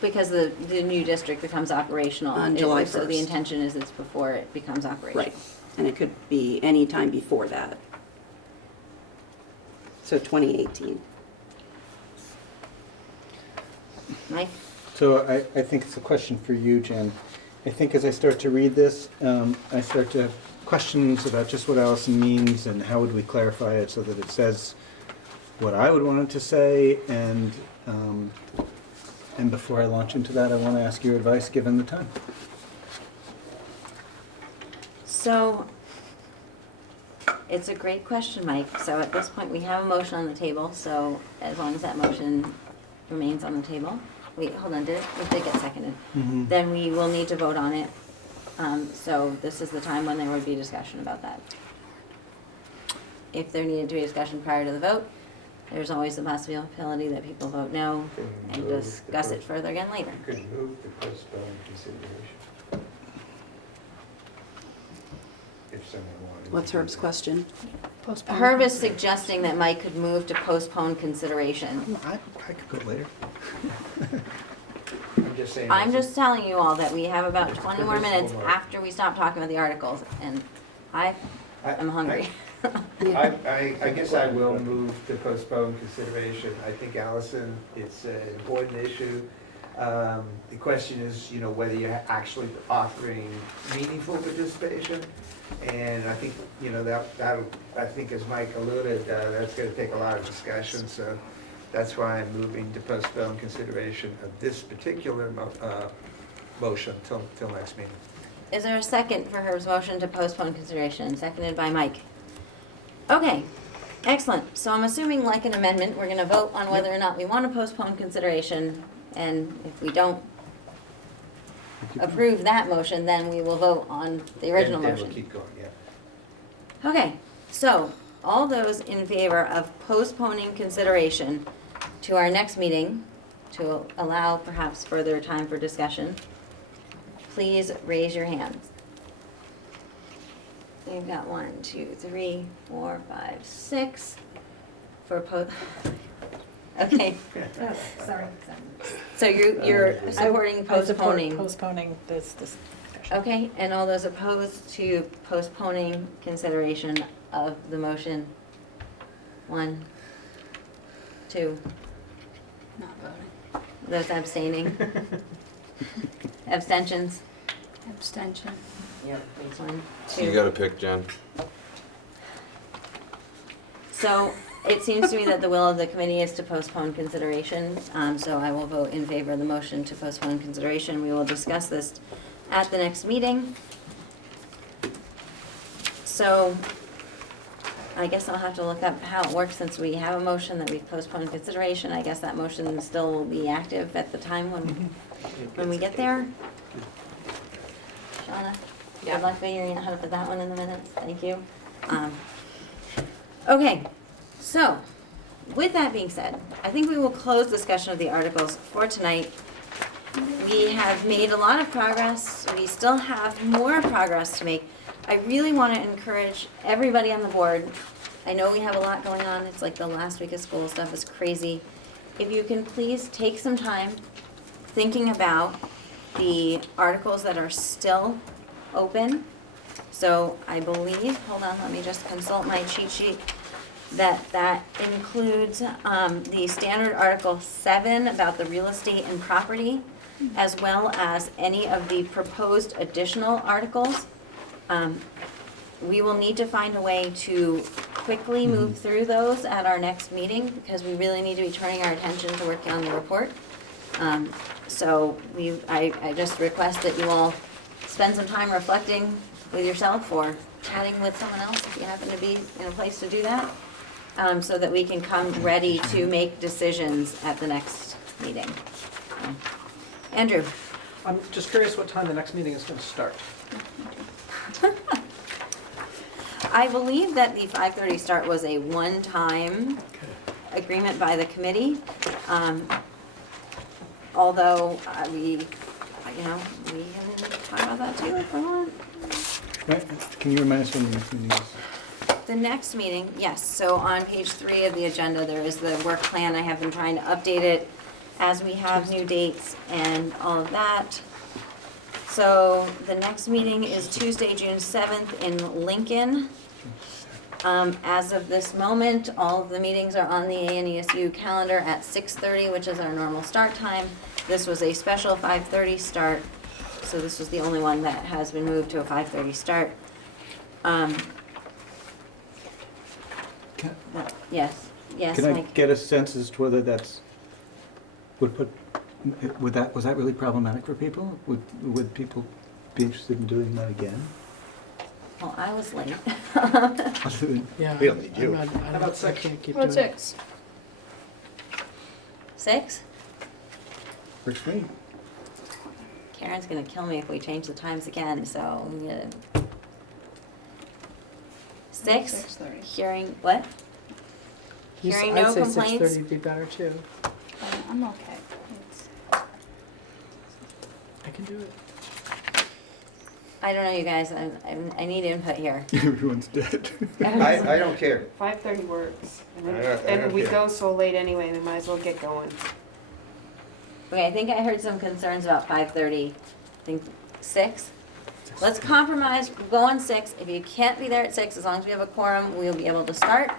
Because the new district becomes operational. On July So the 1st. intention is it's before it becomes operational. Right, and it could be any time before that. So 2018. Mike? So I think it's a question for you, Jen. I think as I start to read this, I start to have questions about just what Allison means and how would we clarify it so that it says what I would want it to say. And before I launch into that, I want to ask your advice given the time. So, it's a great question, Mike. So at this point, we have a motion on the table, so as long as that motion remains on the table. Wait, hold on, it did get seconded. Mm-hmm. Then we will need to vote on it. So this is the time when there would be discussion about that. If there needed to be discussion prior to the vote, there's always the possibility that people vote no and discuss it further again later. You could move the postpone consideration. If someone wanted. What's to do Herb's that. question? Herb is suggesting that Mike could move to postpone consideration. I could put later. I'm just saying. I'm it's- just telling you all that we have about It's 20 more minutes permissible, Mark. after we stop talking about the articles, and I am hungry. I guess I will move to postpone consideration. I think, Allison, it's an important issue. The question is, whether you're actually offering meaningful participation. And I think, that'll, I think as Mike alluded, that's gonna take a lot of discussion, so that's why I'm moving to postpone consideration of this particular motion till next meeting. Is there a second for Herb's motion to postpone consideration, seconded by Mike? Okay, excellent. So I'm assuming, like an amendment, we're gonna vote on whether or not we want to postpone consideration, and if we don't approve that motion, then we will vote on the original And motion. we'll keep going, yeah. Okay, so all those in favor of postponing consideration to our next meeting, to allow perhaps further time for discussion, please raise your hands. You've got 1, 2, 3, 4, 5, 6 for okay, Sorry. so you're supporting I support postponing. postponing this discussion. Okay, and all those opposed to postponing consideration of the motion? 1, 2. Not voting. Those abstaining? Abstentions? Abstention. Yep. 1, So you 2. gotta pick, Jen. So it seems to me that the will of the committee is to postpone consideration. So I will vote in favor of the motion to postpone consideration. We will discuss this at the next meeting. So I guess I'll have to look up how it works since we have a motion that we've postponed consideration. I guess that motion still will be active at the time when we get there. Shauna, Yeah. good luck figuring out how to put that one in the minutes. Thank you. Okay, so with that being said, I think we will close discussion of the articles for tonight. We have made a lot of progress. We still have more progress to make. I really want to encourage everybody on the board. I know we have a lot going on. It's like the last week of school. Stuff is crazy. If you can please take some time thinking about the articles that are still open. So I believe, hold on, let me just consult my cheat sheet, that includes the standard Article 7 about the real estate and property, as well as any of the proposed additional articles. We will need to find a way to quickly move through those at our next meeting, because we really need to be turning our attention to working on the report. So I just request that you all spend some time reflecting with yourself or chatting with someone else if you happen to be in a place to do that, so that we can come ready to make decisions at the next meeting. Andrew? I'm just curious what time the next meeting is going to start. I believe that the 5:30 start was a one-time agreement by the committee. Although we can talk about that too if we want. Right, can you remind us when the next meeting is? The next meeting, yes, so on page 3 of the agenda, there is the work plan. I have been trying to update it as we have new dates and all of that. So the next meeting is Tuesday, June 7th in Lincoln. As of this moment, all of the meetings are on the ANESU calendar at 6:30, which is our normal start time. This was a special 5:30 start, so this was the only one that has been moved to a 5:30 start. Yes, Can I Mike. get a sense as to whether that's, was that really problematic for people? Would people be interested in doing that again? Well, I was late. Yeah. We don't need you. I about six? can't keep What doing it. 6? 6? Works for me. Karen's gonna kill me if we change the times again, so I'm gonna. 6? 6:30. Hearing, what? You s- Hearing no I'd say complaints? 6:30 would be better too. I'm okay. I can do it. I don't know, you guys, I need input here. Everyone's dead. I don't care. 5:30 works. And I then- don't- I and don't we care. go so late anyway, we might as well get going. Okay, I think I heard some concerns about 5:30. I think 6? Let's compromise, go on 6. If you can't be there at 6, as long as we have a quorum, we'll be able to start.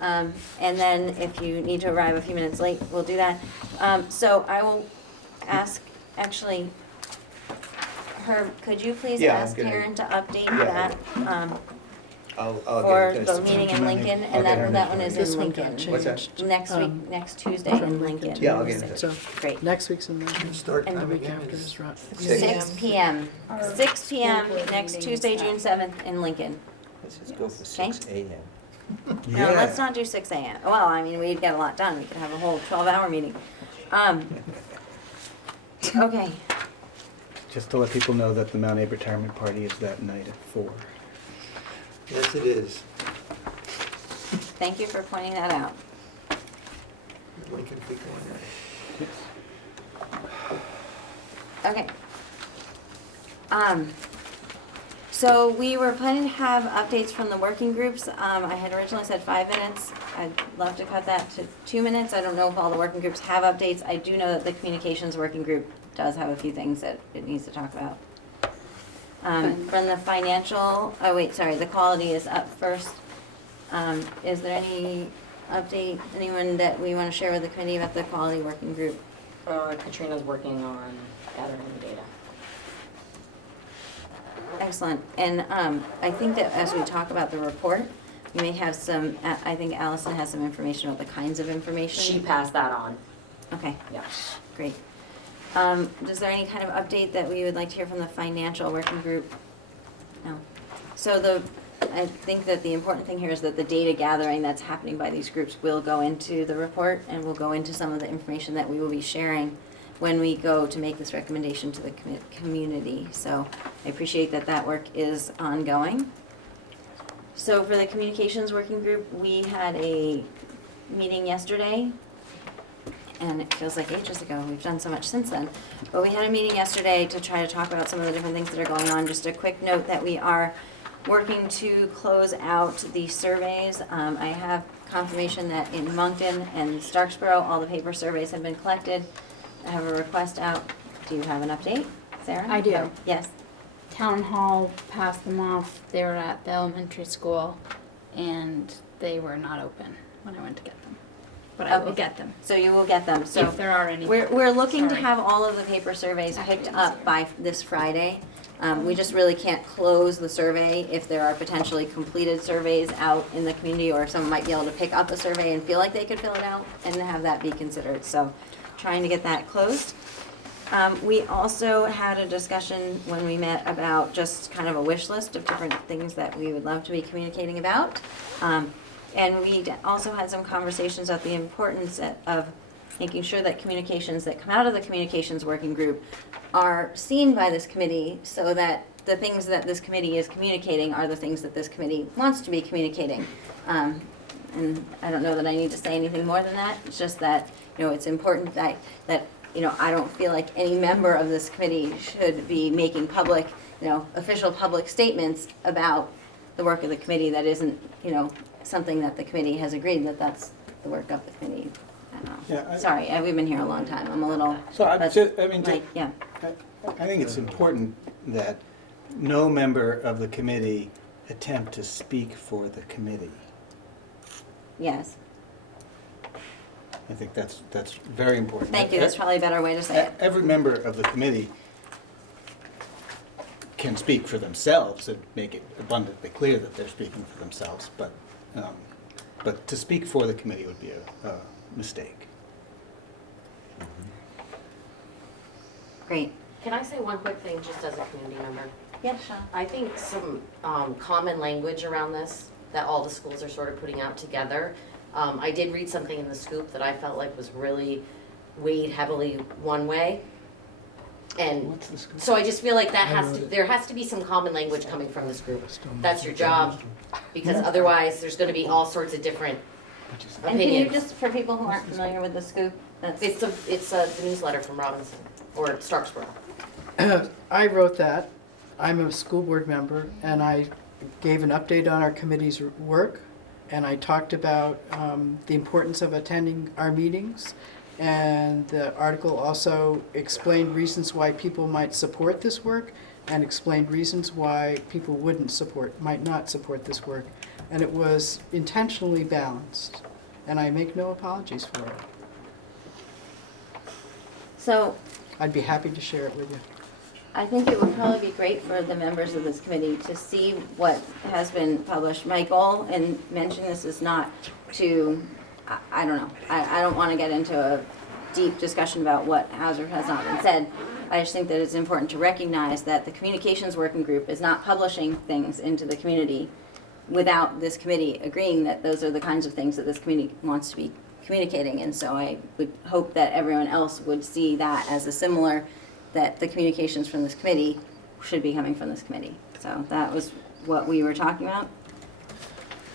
And then if you need to arrive a few minutes late, we'll do that. So I will ask, actually, Herb, could you please Yeah, I'm ask gonna- Karen to update Yeah. that I'll for get the it. meeting in Lincoln? I'll And get her that one is This in one got Lincoln. What's that? changed. Next week, next Tuesday from in Lincoln Lincoln. to Yeah, I'll get it. So Great. next week's in Lincoln. Start And The time week again after is is right. 6 p.m. Our 6 p.m. school board next meeting Tuesday, is June at- 7th in Lincoln. Let's just go for Okay. 6 a.m. No, let's not do 6 a.m. Well, I mean, we'd get a lot done. We could have a whole 12-hour meeting. Okay, Just to let people know that the Mount Abe retirement party is that night at 4. Yes, it is. thank you for pointing that out. Lincoln people on that. Okay. So we were planning to have updates from the working groups. I had originally said 5 minutes. I'd love to cut that to 2 minutes. I don't know if all the working groups have updates. I do know that the communications working group does have a few things that it needs to talk about. From the financial, the quality is up first. Is there any update, anyone that we want to share with the committee about the quality working group? Katrina's working on gathering the data. Excellent. And I think that as we talk about the report, we may have some, I think Allison has some information about the kinds of information. She passed that on. Okay, Yeah. great. Is there any kind of update that we would like to hear from the financial working group? No. So I think that the important thing here is that the data gathering that's happening by these groups will go into the report and will go into some of the information that we will be sharing when we go to make this recommendation to the community. So I appreciate that that work is ongoing. So for the communications working group, we had a meeting yesterday, and it feels like ages ago. We've done so much since then. But we had a meeting yesterday to try to talk about some of the different things that are going on. Just a quick note that we are working to close out the surveys. I have confirmation that in Moncton and Starksboro, all the paper surveys have been collected. I have a request out. Do you have an update, Sarah? I do. Yes. Town Hall passed them off. They were at the elementary school, and they were not open when I went to get them. But I will Okay. get them, So you will get them. So if there are any. we're looking to Sorry. have all of the paper surveys Have to picked be up easier. by this Friday. We just really can't close the survey if there are potentially completed surveys out in the community, or if someone might be able to pick up a survey and feel like they could fill it out and have that be considered. So trying to get that closed. We also had a discussion when we met about just kind of a wish list of different things that we would love to be communicating about. And we also had some conversations about the importance of making sure that communications that come out of the communications working group are seen by this committee, so that the things that this committee is communicating are the things that this committee wants to be communicating. And I don't know that I need to say anything more than that. It's just that, it's important that I don't feel like any member of this committee should be making public, official public statements about the work of the committee that isn't, something that the committee has agreed that that's the work of the committee. I don't know. Yeah, Sorry, we've been here a long time. I'm a little. So I yeah. think it's important that no member of the committee attempt to speak for the committee. Yes. I think that's very important. Thank you. That's probably a better way to say it. Every member of the committee can speak for themselves and make it abundantly clear that they're speaking for themselves, but to speak for the committee would be a mistake. Great. Can I say one quick thing just as a community member? Yes, Sean. I think some common language around this that all the schools are sort of putting out together. I did read something in the Scoop that I felt like was really weighed heavily one way. And so I just feel like there has to be some common language coming from this group. That's your job, because otherwise there's gonna be all sorts of different And can you opinions. just, for people who aren't familiar with the Scoop, It's the newsletter from Robinson, or Starksboro. I wrote that. I'm a school board member, and I gave an update on our committee's work, and I talked about the importance of attending our meetings, and the article also explained reasons why people might support this work, and explained reasons why people might not support this work. And it was intentionally balanced, and I make no apologies for it. So I'd be happy to share it with you. I think it would probably be great for the members of this committee to see what has been published. My goal in mentioning this is not to, I don't know, I don't want to get into a deep discussion about what has or has not been said. I just think that it's important to recognize that the communications working group is not publishing things into the community without this committee agreeing that those are the kinds of things that this committee wants to be communicating. And so I would hope that everyone else would see that as a similar, that the communications from this committee should be coming from this committee. So that was what we were talking about.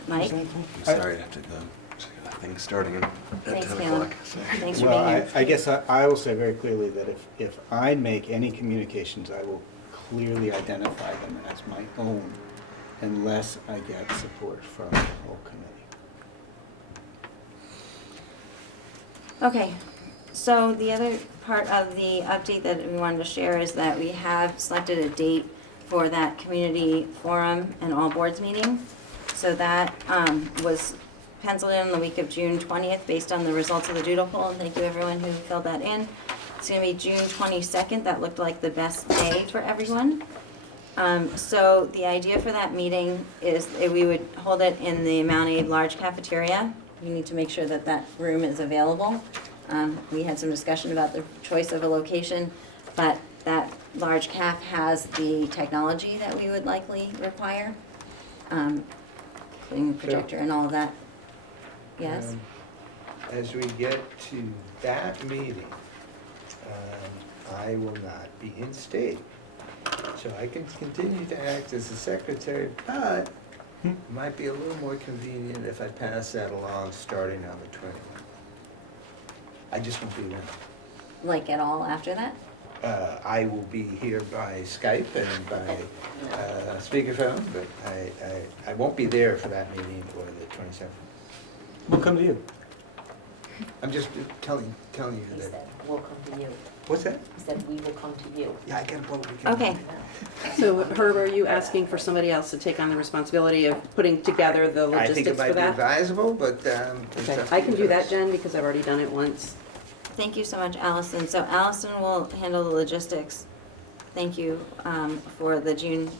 Mike? Sorry, I have to go. Things starting at Thanks, 10 Caleb. o'clock. so. Thanks for being Well, here. I guess I will say very clearly that if I make any communications, I will clearly identify them as my own unless I get support from the whole committee. Okay, so the other part of the update that we wanted to share is that we have selected a date for that community forum and all boards meeting. So that was penciled in the week of June 20th based on the results of the doodle poll, and thank you everyone who filled that in. It's gonna be June 22nd, that looked like the best day for everyone. So the idea for that meeting is that we would hold it in the Mount Aid large cafeteria. You need to make sure that that room is available. We had some discussion about the choice of a location, but that large caf has the technology that we would likely require, including the projector and all of that. Yes? As we get to that meeting, I will not be in state. So I can continue to act as a secretary, but it might be a little more convenient if I pass that along starting on the 20th. I just won't be around. Like at all after that? I will be here by Skype and by speakerphone, but I won't be there for that meeting or the 27th. We'll come to you. I'm just telling you He that. said, we'll come to you. What's that? He said, we will come to you. Yeah, I got a vote. Okay. So Herb, are you asking for somebody else to take on the responsibility of putting together the I think it logistics might for be that? advisable, but. it's Okay, up to I can you do that, guys. Jen, because I've already done it once. Thank you so much, Allison. So Allison will handle the logistics. Thank you for the June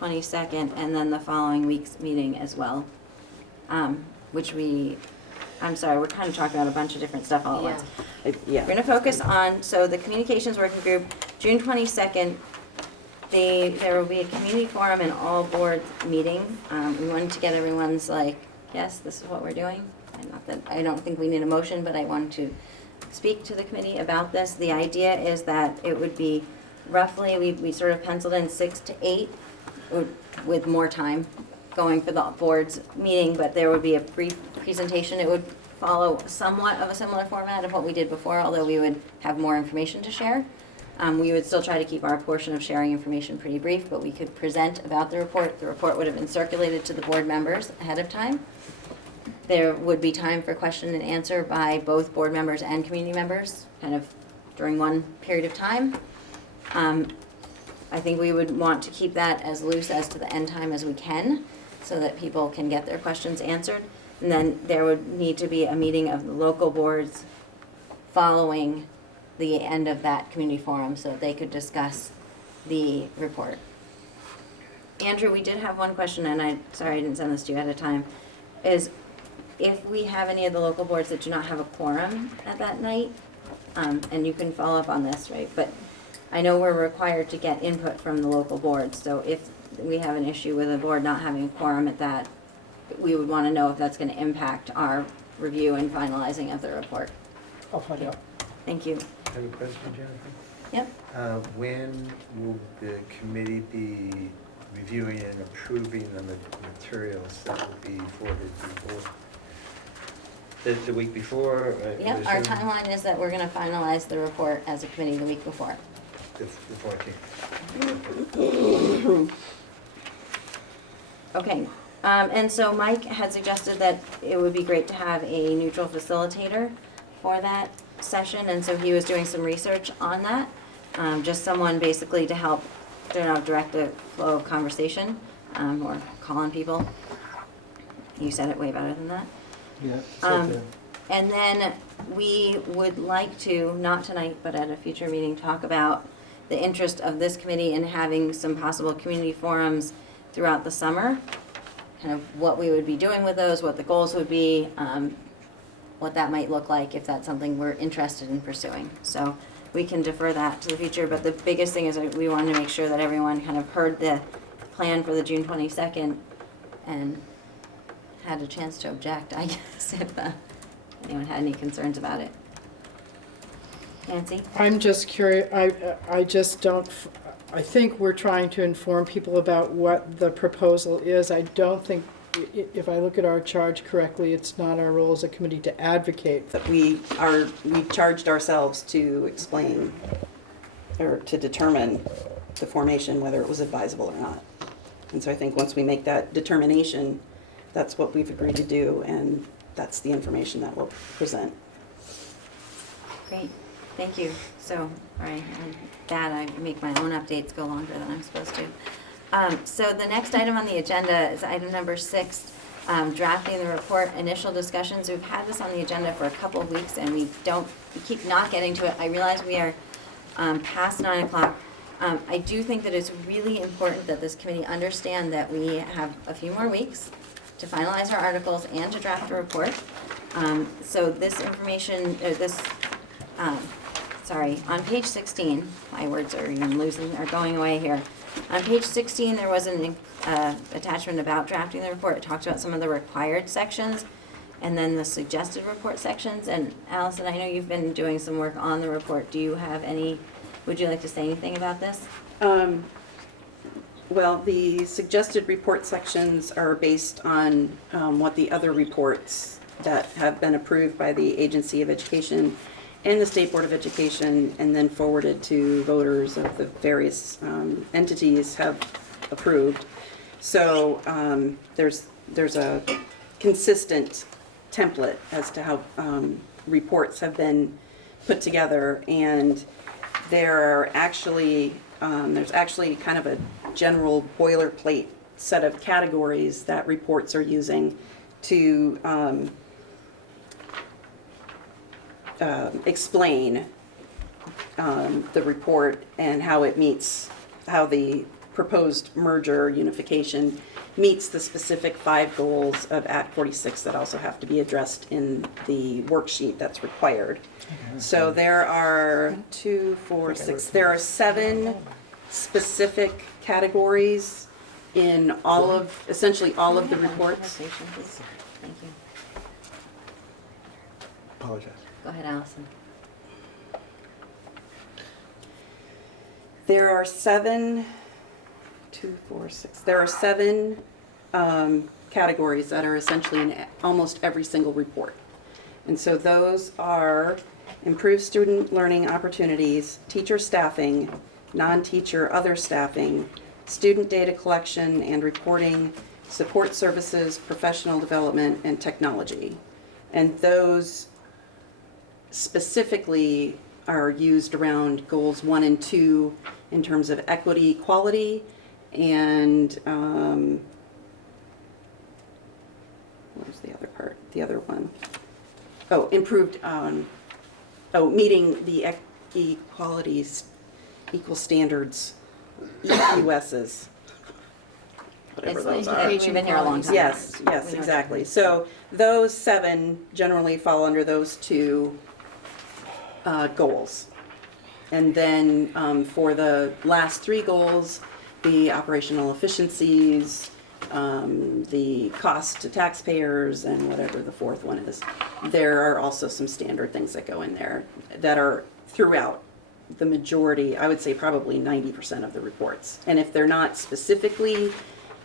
22nd and then the following week's meeting as well, which we I'm sorry, we're kind of talking about a bunch of different stuff all at once. Yeah. We're gonna focus on, so the communications working group, June 22nd, there will be a community forum and all boards meeting. We wanted to get everyone's like, yes, this is what we're doing. And not that, I don't think we need a motion, but I want to speak to the committee about this. The idea is that it would be roughly, we sort of penciled in 6 to 8 with more time going for the board's meeting, but there would be a brief presentation. It would follow somewhat of a similar format of what we did before, although we would have more information to share. We would still try to keep our portion of sharing information pretty brief, but we could present about the report. The report would have been circulated to the board members ahead of time. There would be time for question and answer by both board members and community members, kind of during one period of time. I think we would want to keep that as loose as to the end time as we can, so that people can get their questions answered. And then there would need to be a meeting of the local boards following the end of that community forum, so that they could discuss the report. Andrew, we did have one question, and sorry I didn't send this to you ahead of time, is if we have any of the local boards that do not have a quorum at that night, and you can follow up on this, right? But I know we're required to get input from the local boards, so if we have an issue with a board not having a quorum at that, we would want to know if that's going to impact our review and finalizing of the report. I'll find out. Thank you. I have a question, Jennifer. Yep. When will the committee be reviewing and approving the materials that will be forwarded to the board? The week before? Yep, our timeline is that we're going to finalize the report as a committee the week before. The 14th. Okay, and so Mike had suggested that it would be great to have a neutral facilitator for that session, and so he was doing some research on that. Just someone basically to help, direct the flow of conversation, or call on people. You said it way better than that. Yeah. And then we would like to, not tonight, but at a future meeting, talk about the interest of this committee in having some possible community forums throughout the summer, kind of what we would be doing with those, what the goals would be, what that might look like if that's something we're interested in pursuing. So we can defer that to the future, but the biggest thing is that we wanted to make sure that everyone kind of heard the plan for the June 22nd and had a chance to object, I guess, if anyone had any concerns about it. Nancy? I'm just curious, I just don't, I think we're trying to inform people about what the proposal is. I don't think, if I look at our charge correctly, it's not our role as a committee to advocate. That we charged ourselves to explain or to determine the formation, whether it was advisable or not. And so I think once we make that determination, that's what we've agreed to do, and that's the information that we'll present. Great, thank you. So, all right, and that I make my own updates go longer than I'm supposed to. So the next item on the agenda is item number 6, drafting the report, initial discussions. We've had this on the agenda for a couple of weeks, and we keep not getting to it. I realize we are past 9 o'clock. I do think that it's really important that this committee understand that we have a few more weeks to finalize our articles and to draft a report. So this information, on page 16, my words are even going away here. On page 16, there was an attachment about drafting the report. It talks about some of the required sections and then the suggested report sections. And Allison, I know you've been doing some work on the report. Would you like to say anything about this? Well, the suggested report sections are based on what the other reports that have been approved by the Agency of Education and the State Board of Education and then forwarded to voters of the various entities have approved. So there's a consistent template as to how reports have been put together, and there's actually kind of a general boilerplate set of categories that reports are using to explain the report and how it meets, how the proposed merger unification meets the specific 5 goals of Act 46 that also have to be addressed in the worksheet that's required. So there are 2, 4, 6, there are 7 specific categories in all of, essentially all of the reports. Thank you. Apologize. Go ahead, Allison. There are 7, 2, 4, 6, there are 7 categories that are essentially in almost every single report. And so those are improved student learning opportunities, teacher staffing, non-teacher other staffing, student data collection and reporting, support services, professional development, and technology. And those specifically are used around goals 1 and 2 in terms of equity, quality, and what was the other part? The other one. Oh, improved, meeting the equalities, equal standards, EQSs. Whatever those are. We've been here a long time. Yes, yes, exactly. So those 7 generally fall under those 2 goals. And then for the last 3 goals, the operational efficiencies, the cost to taxpayers, and whatever the 4th one is, there are also some standard things that go in there that are throughout the majority, I would say probably 90% of the reports. And if they're not specifically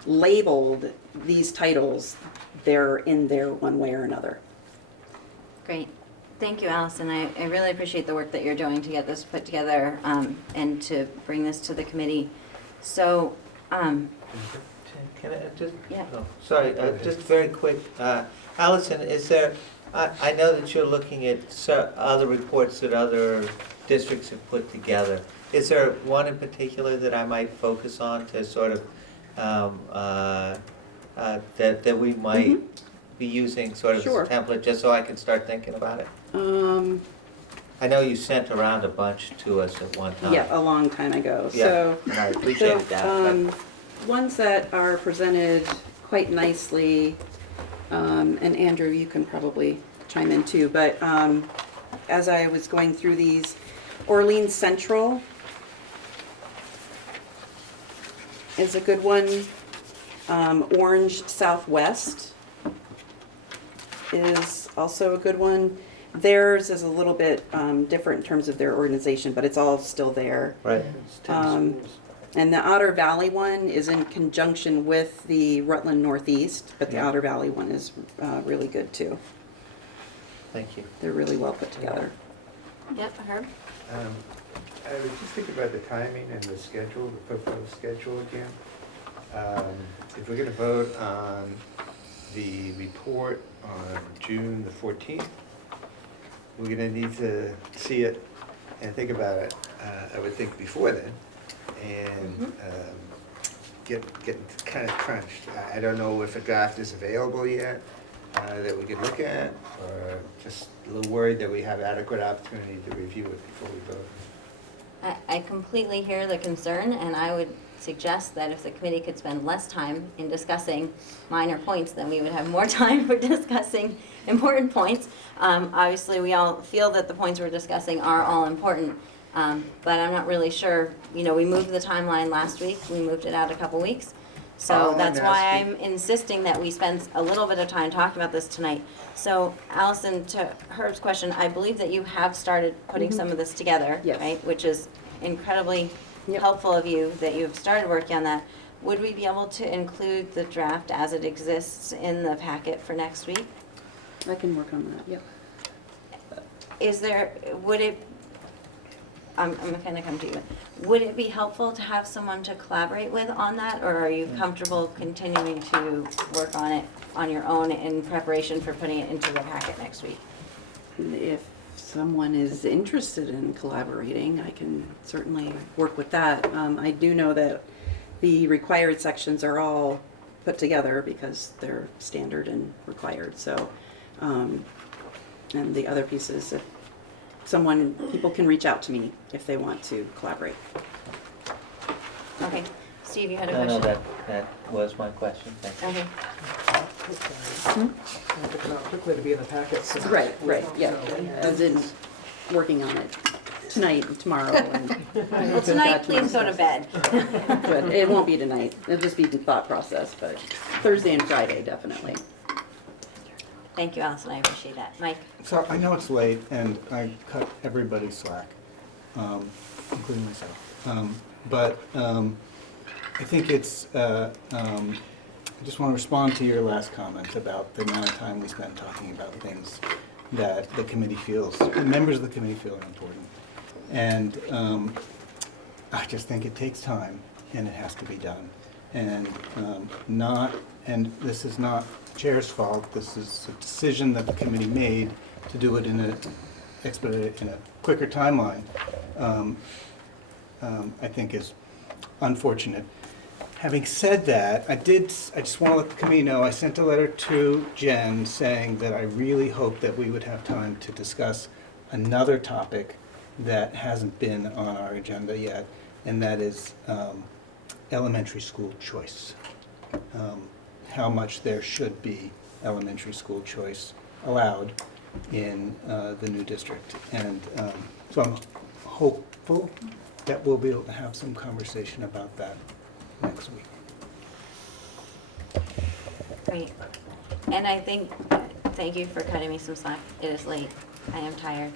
labeled these titles, they're in there one way or another. Great. Thank you, Allison. I really appreciate the work that you're doing to get this put together and to bring this to the committee. So, Can I just, Yeah. oh, sorry, just very quick. Allison, is there, I know that you're looking at other reports that other districts have put together. Is there one in particular that I might focus on to sort of, that we might be using sort of Sure. as a template, just so I can start thinking about it? I know you sent around a bunch to us at one time. Yeah, a long time ago. Yeah, So, and I appreciated that. But ones that are presented quite nicely, and Andrew, you can probably chime in too, but as I was going through these, Orleans Central is a good one. Orange Southwest is also a good one. Theirs is a little bit different in terms of their organization, but it's all still there. Right. It's 10 schools. And the Otter Valley one is in conjunction with the Rutland Northeast, but the Yeah. Otter Valley one is really good too. Thank you. They're really well put together. yep, Herb? I was just thinking about the timing and the schedule, the proposed schedule again. If we're gonna vote on the report on June the 14th, we're gonna need to see it and think about it, I would think before then, and get kind of crunched. I don't know if a draft is available yet that we could look at, or just a little worried that we have adequate opportunity to review it before we vote. I completely hear the concern, and I would suggest that if the committee could spend less time in discussing minor points, then we would have more time for discussing important points. Obviously, we all feel that the points we're discussing are all important, but I'm not really sure. You know, we moved the timeline last week. We moved it out a couple weeks. So Oh, that's and why asking- I'm insisting that we spend a little bit of time talking about this tonight. So Allison, to Herb's question, I believe that you have started putting some of this together, Yes. right? Which is incredibly Yep. helpful of you that you've started working on that. Would we be able to include the draft as it exists in the packet for next week? I can work on that, yep. Is there, would it, I'm gonna come to you. Would it be helpful to have someone to collaborate with on that, or are you comfortable continuing to work on it on your own in preparation for putting it into the packet next week? If someone is interested in collaborating, I can certainly work with that. I do know that the required sections are all put together because they're standard and required, so, and the other pieces, if people can reach out to me if they want to collaborate. Okay, Steve, you had a No, no, question? that was my question, thank you. Okay. Quickly to be in the packet. so- Right, yeah, So- as in working on it tonight and tomorrow and. Well, tonight, please go to bed. But it won't be tonight, it'll just be the thought process, but Thursday and Friday, definitely. Thank you, Allison, I appreciate that. Mike? So I know it's late, and I cut everybody slack, including myself. But I think it's, I just want to respond to your last comment about the amount of time we spent talking about things that the committee feels, the members of the committee feel are important. And I just think it takes time, and it has to be done. And and this is not chair's fault, this is a decision that the committee made to do it in a quicker timeline, I think is unfortunate. Having said that, I just want to let the committee know, I sent a letter to Jen saying that I really hope that we would have time to discuss another topic that hasn't been on our agenda yet, and that is elementary school choice. How much there should be elementary school choice allowed in the new district. And so I'm hopeful that we'll be able to have some conversation about that next week. Great. And I think, thank you for cutting me some slack. It is late. I am tired.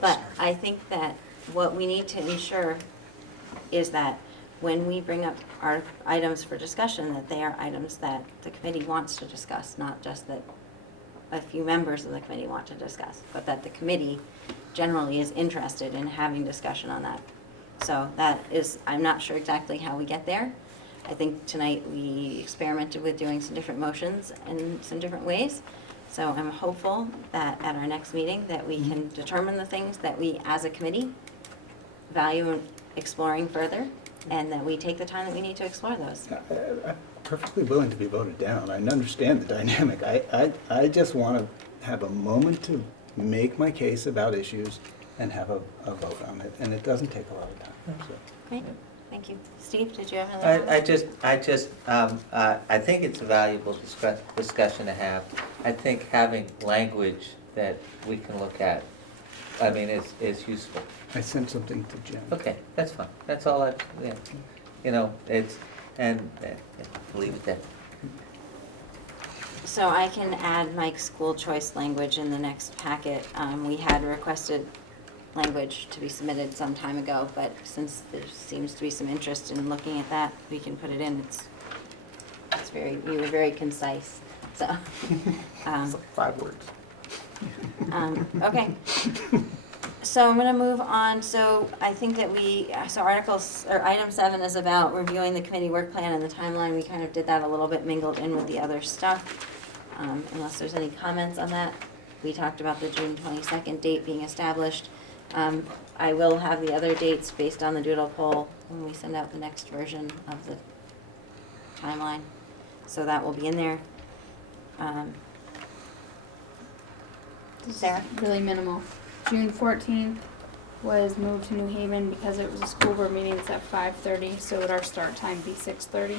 But I think that what we need to ensure is that when we bring up our items for discussion, that they are items that the committee wants to discuss, not just that a few members of the committee want to discuss, but that the committee generally is interested in having discussion on that. So that is, I'm not sure exactly how we get there. I think tonight we experimented with doing some different motions in some different ways. So I'm hopeful that at our next meeting that we can determine the things that we as a committee value exploring further, and that we take the time that we need to explore those. I'm perfectly willing to be voted down. I understand the dynamic. I just want to have a moment to make my case about issues and have a vote on it, and it doesn't take a lot of time. So. Great, thank you. Steve, did you have another comment? I think it's a valuable discussion to have. I think having language that we can look at, I mean, is useful. I sent something to Jen. Okay, that's fine. That's all I, yeah. You know, leave it there. So I can add Mike's school choice language in the next packet. We had requested language to be submitted some time ago, but since there seems to be some interest in looking at that, we can put it in. You were very concise, so. It's like 5 words. Okay. So I'm gonna move on. So I think that item 7 is about reviewing the committee work plan and the timeline. We kind of did that a little bit mingled in with the other stuff. Unless there's any comments on that. We talked about the June 22nd date being established. I will have the other dates based on the doodle poll when we send out the next version of the timeline. So that will be in there. Sarah? Really minimal. June 14th was moved to New Haven because it was a school board meeting. It's at 5:30, so would our start time be 6:30?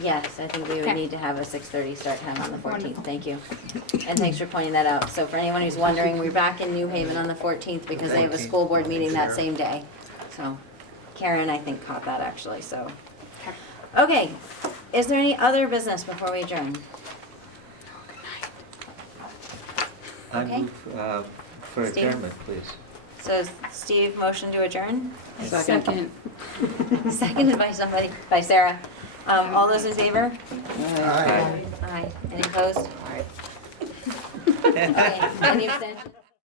Yes, I think we would Okay. need to have a 6:30 start time on the 14th. Wonderful. Thank you. And thanks for pointing that out. So for anyone who's wondering, we're back in New Haven on the 14th because they have a school board meeting that same day. So Karen, I think, caught that actually, so. Okay, is there any other business before we adjourn? I Okay. move for Steve? adjournment, please. So Steve, motion to adjourn? Second. Seconded by Sarah. All those in favor? Aye. Aye. Any opposed? Okay, any abstentions?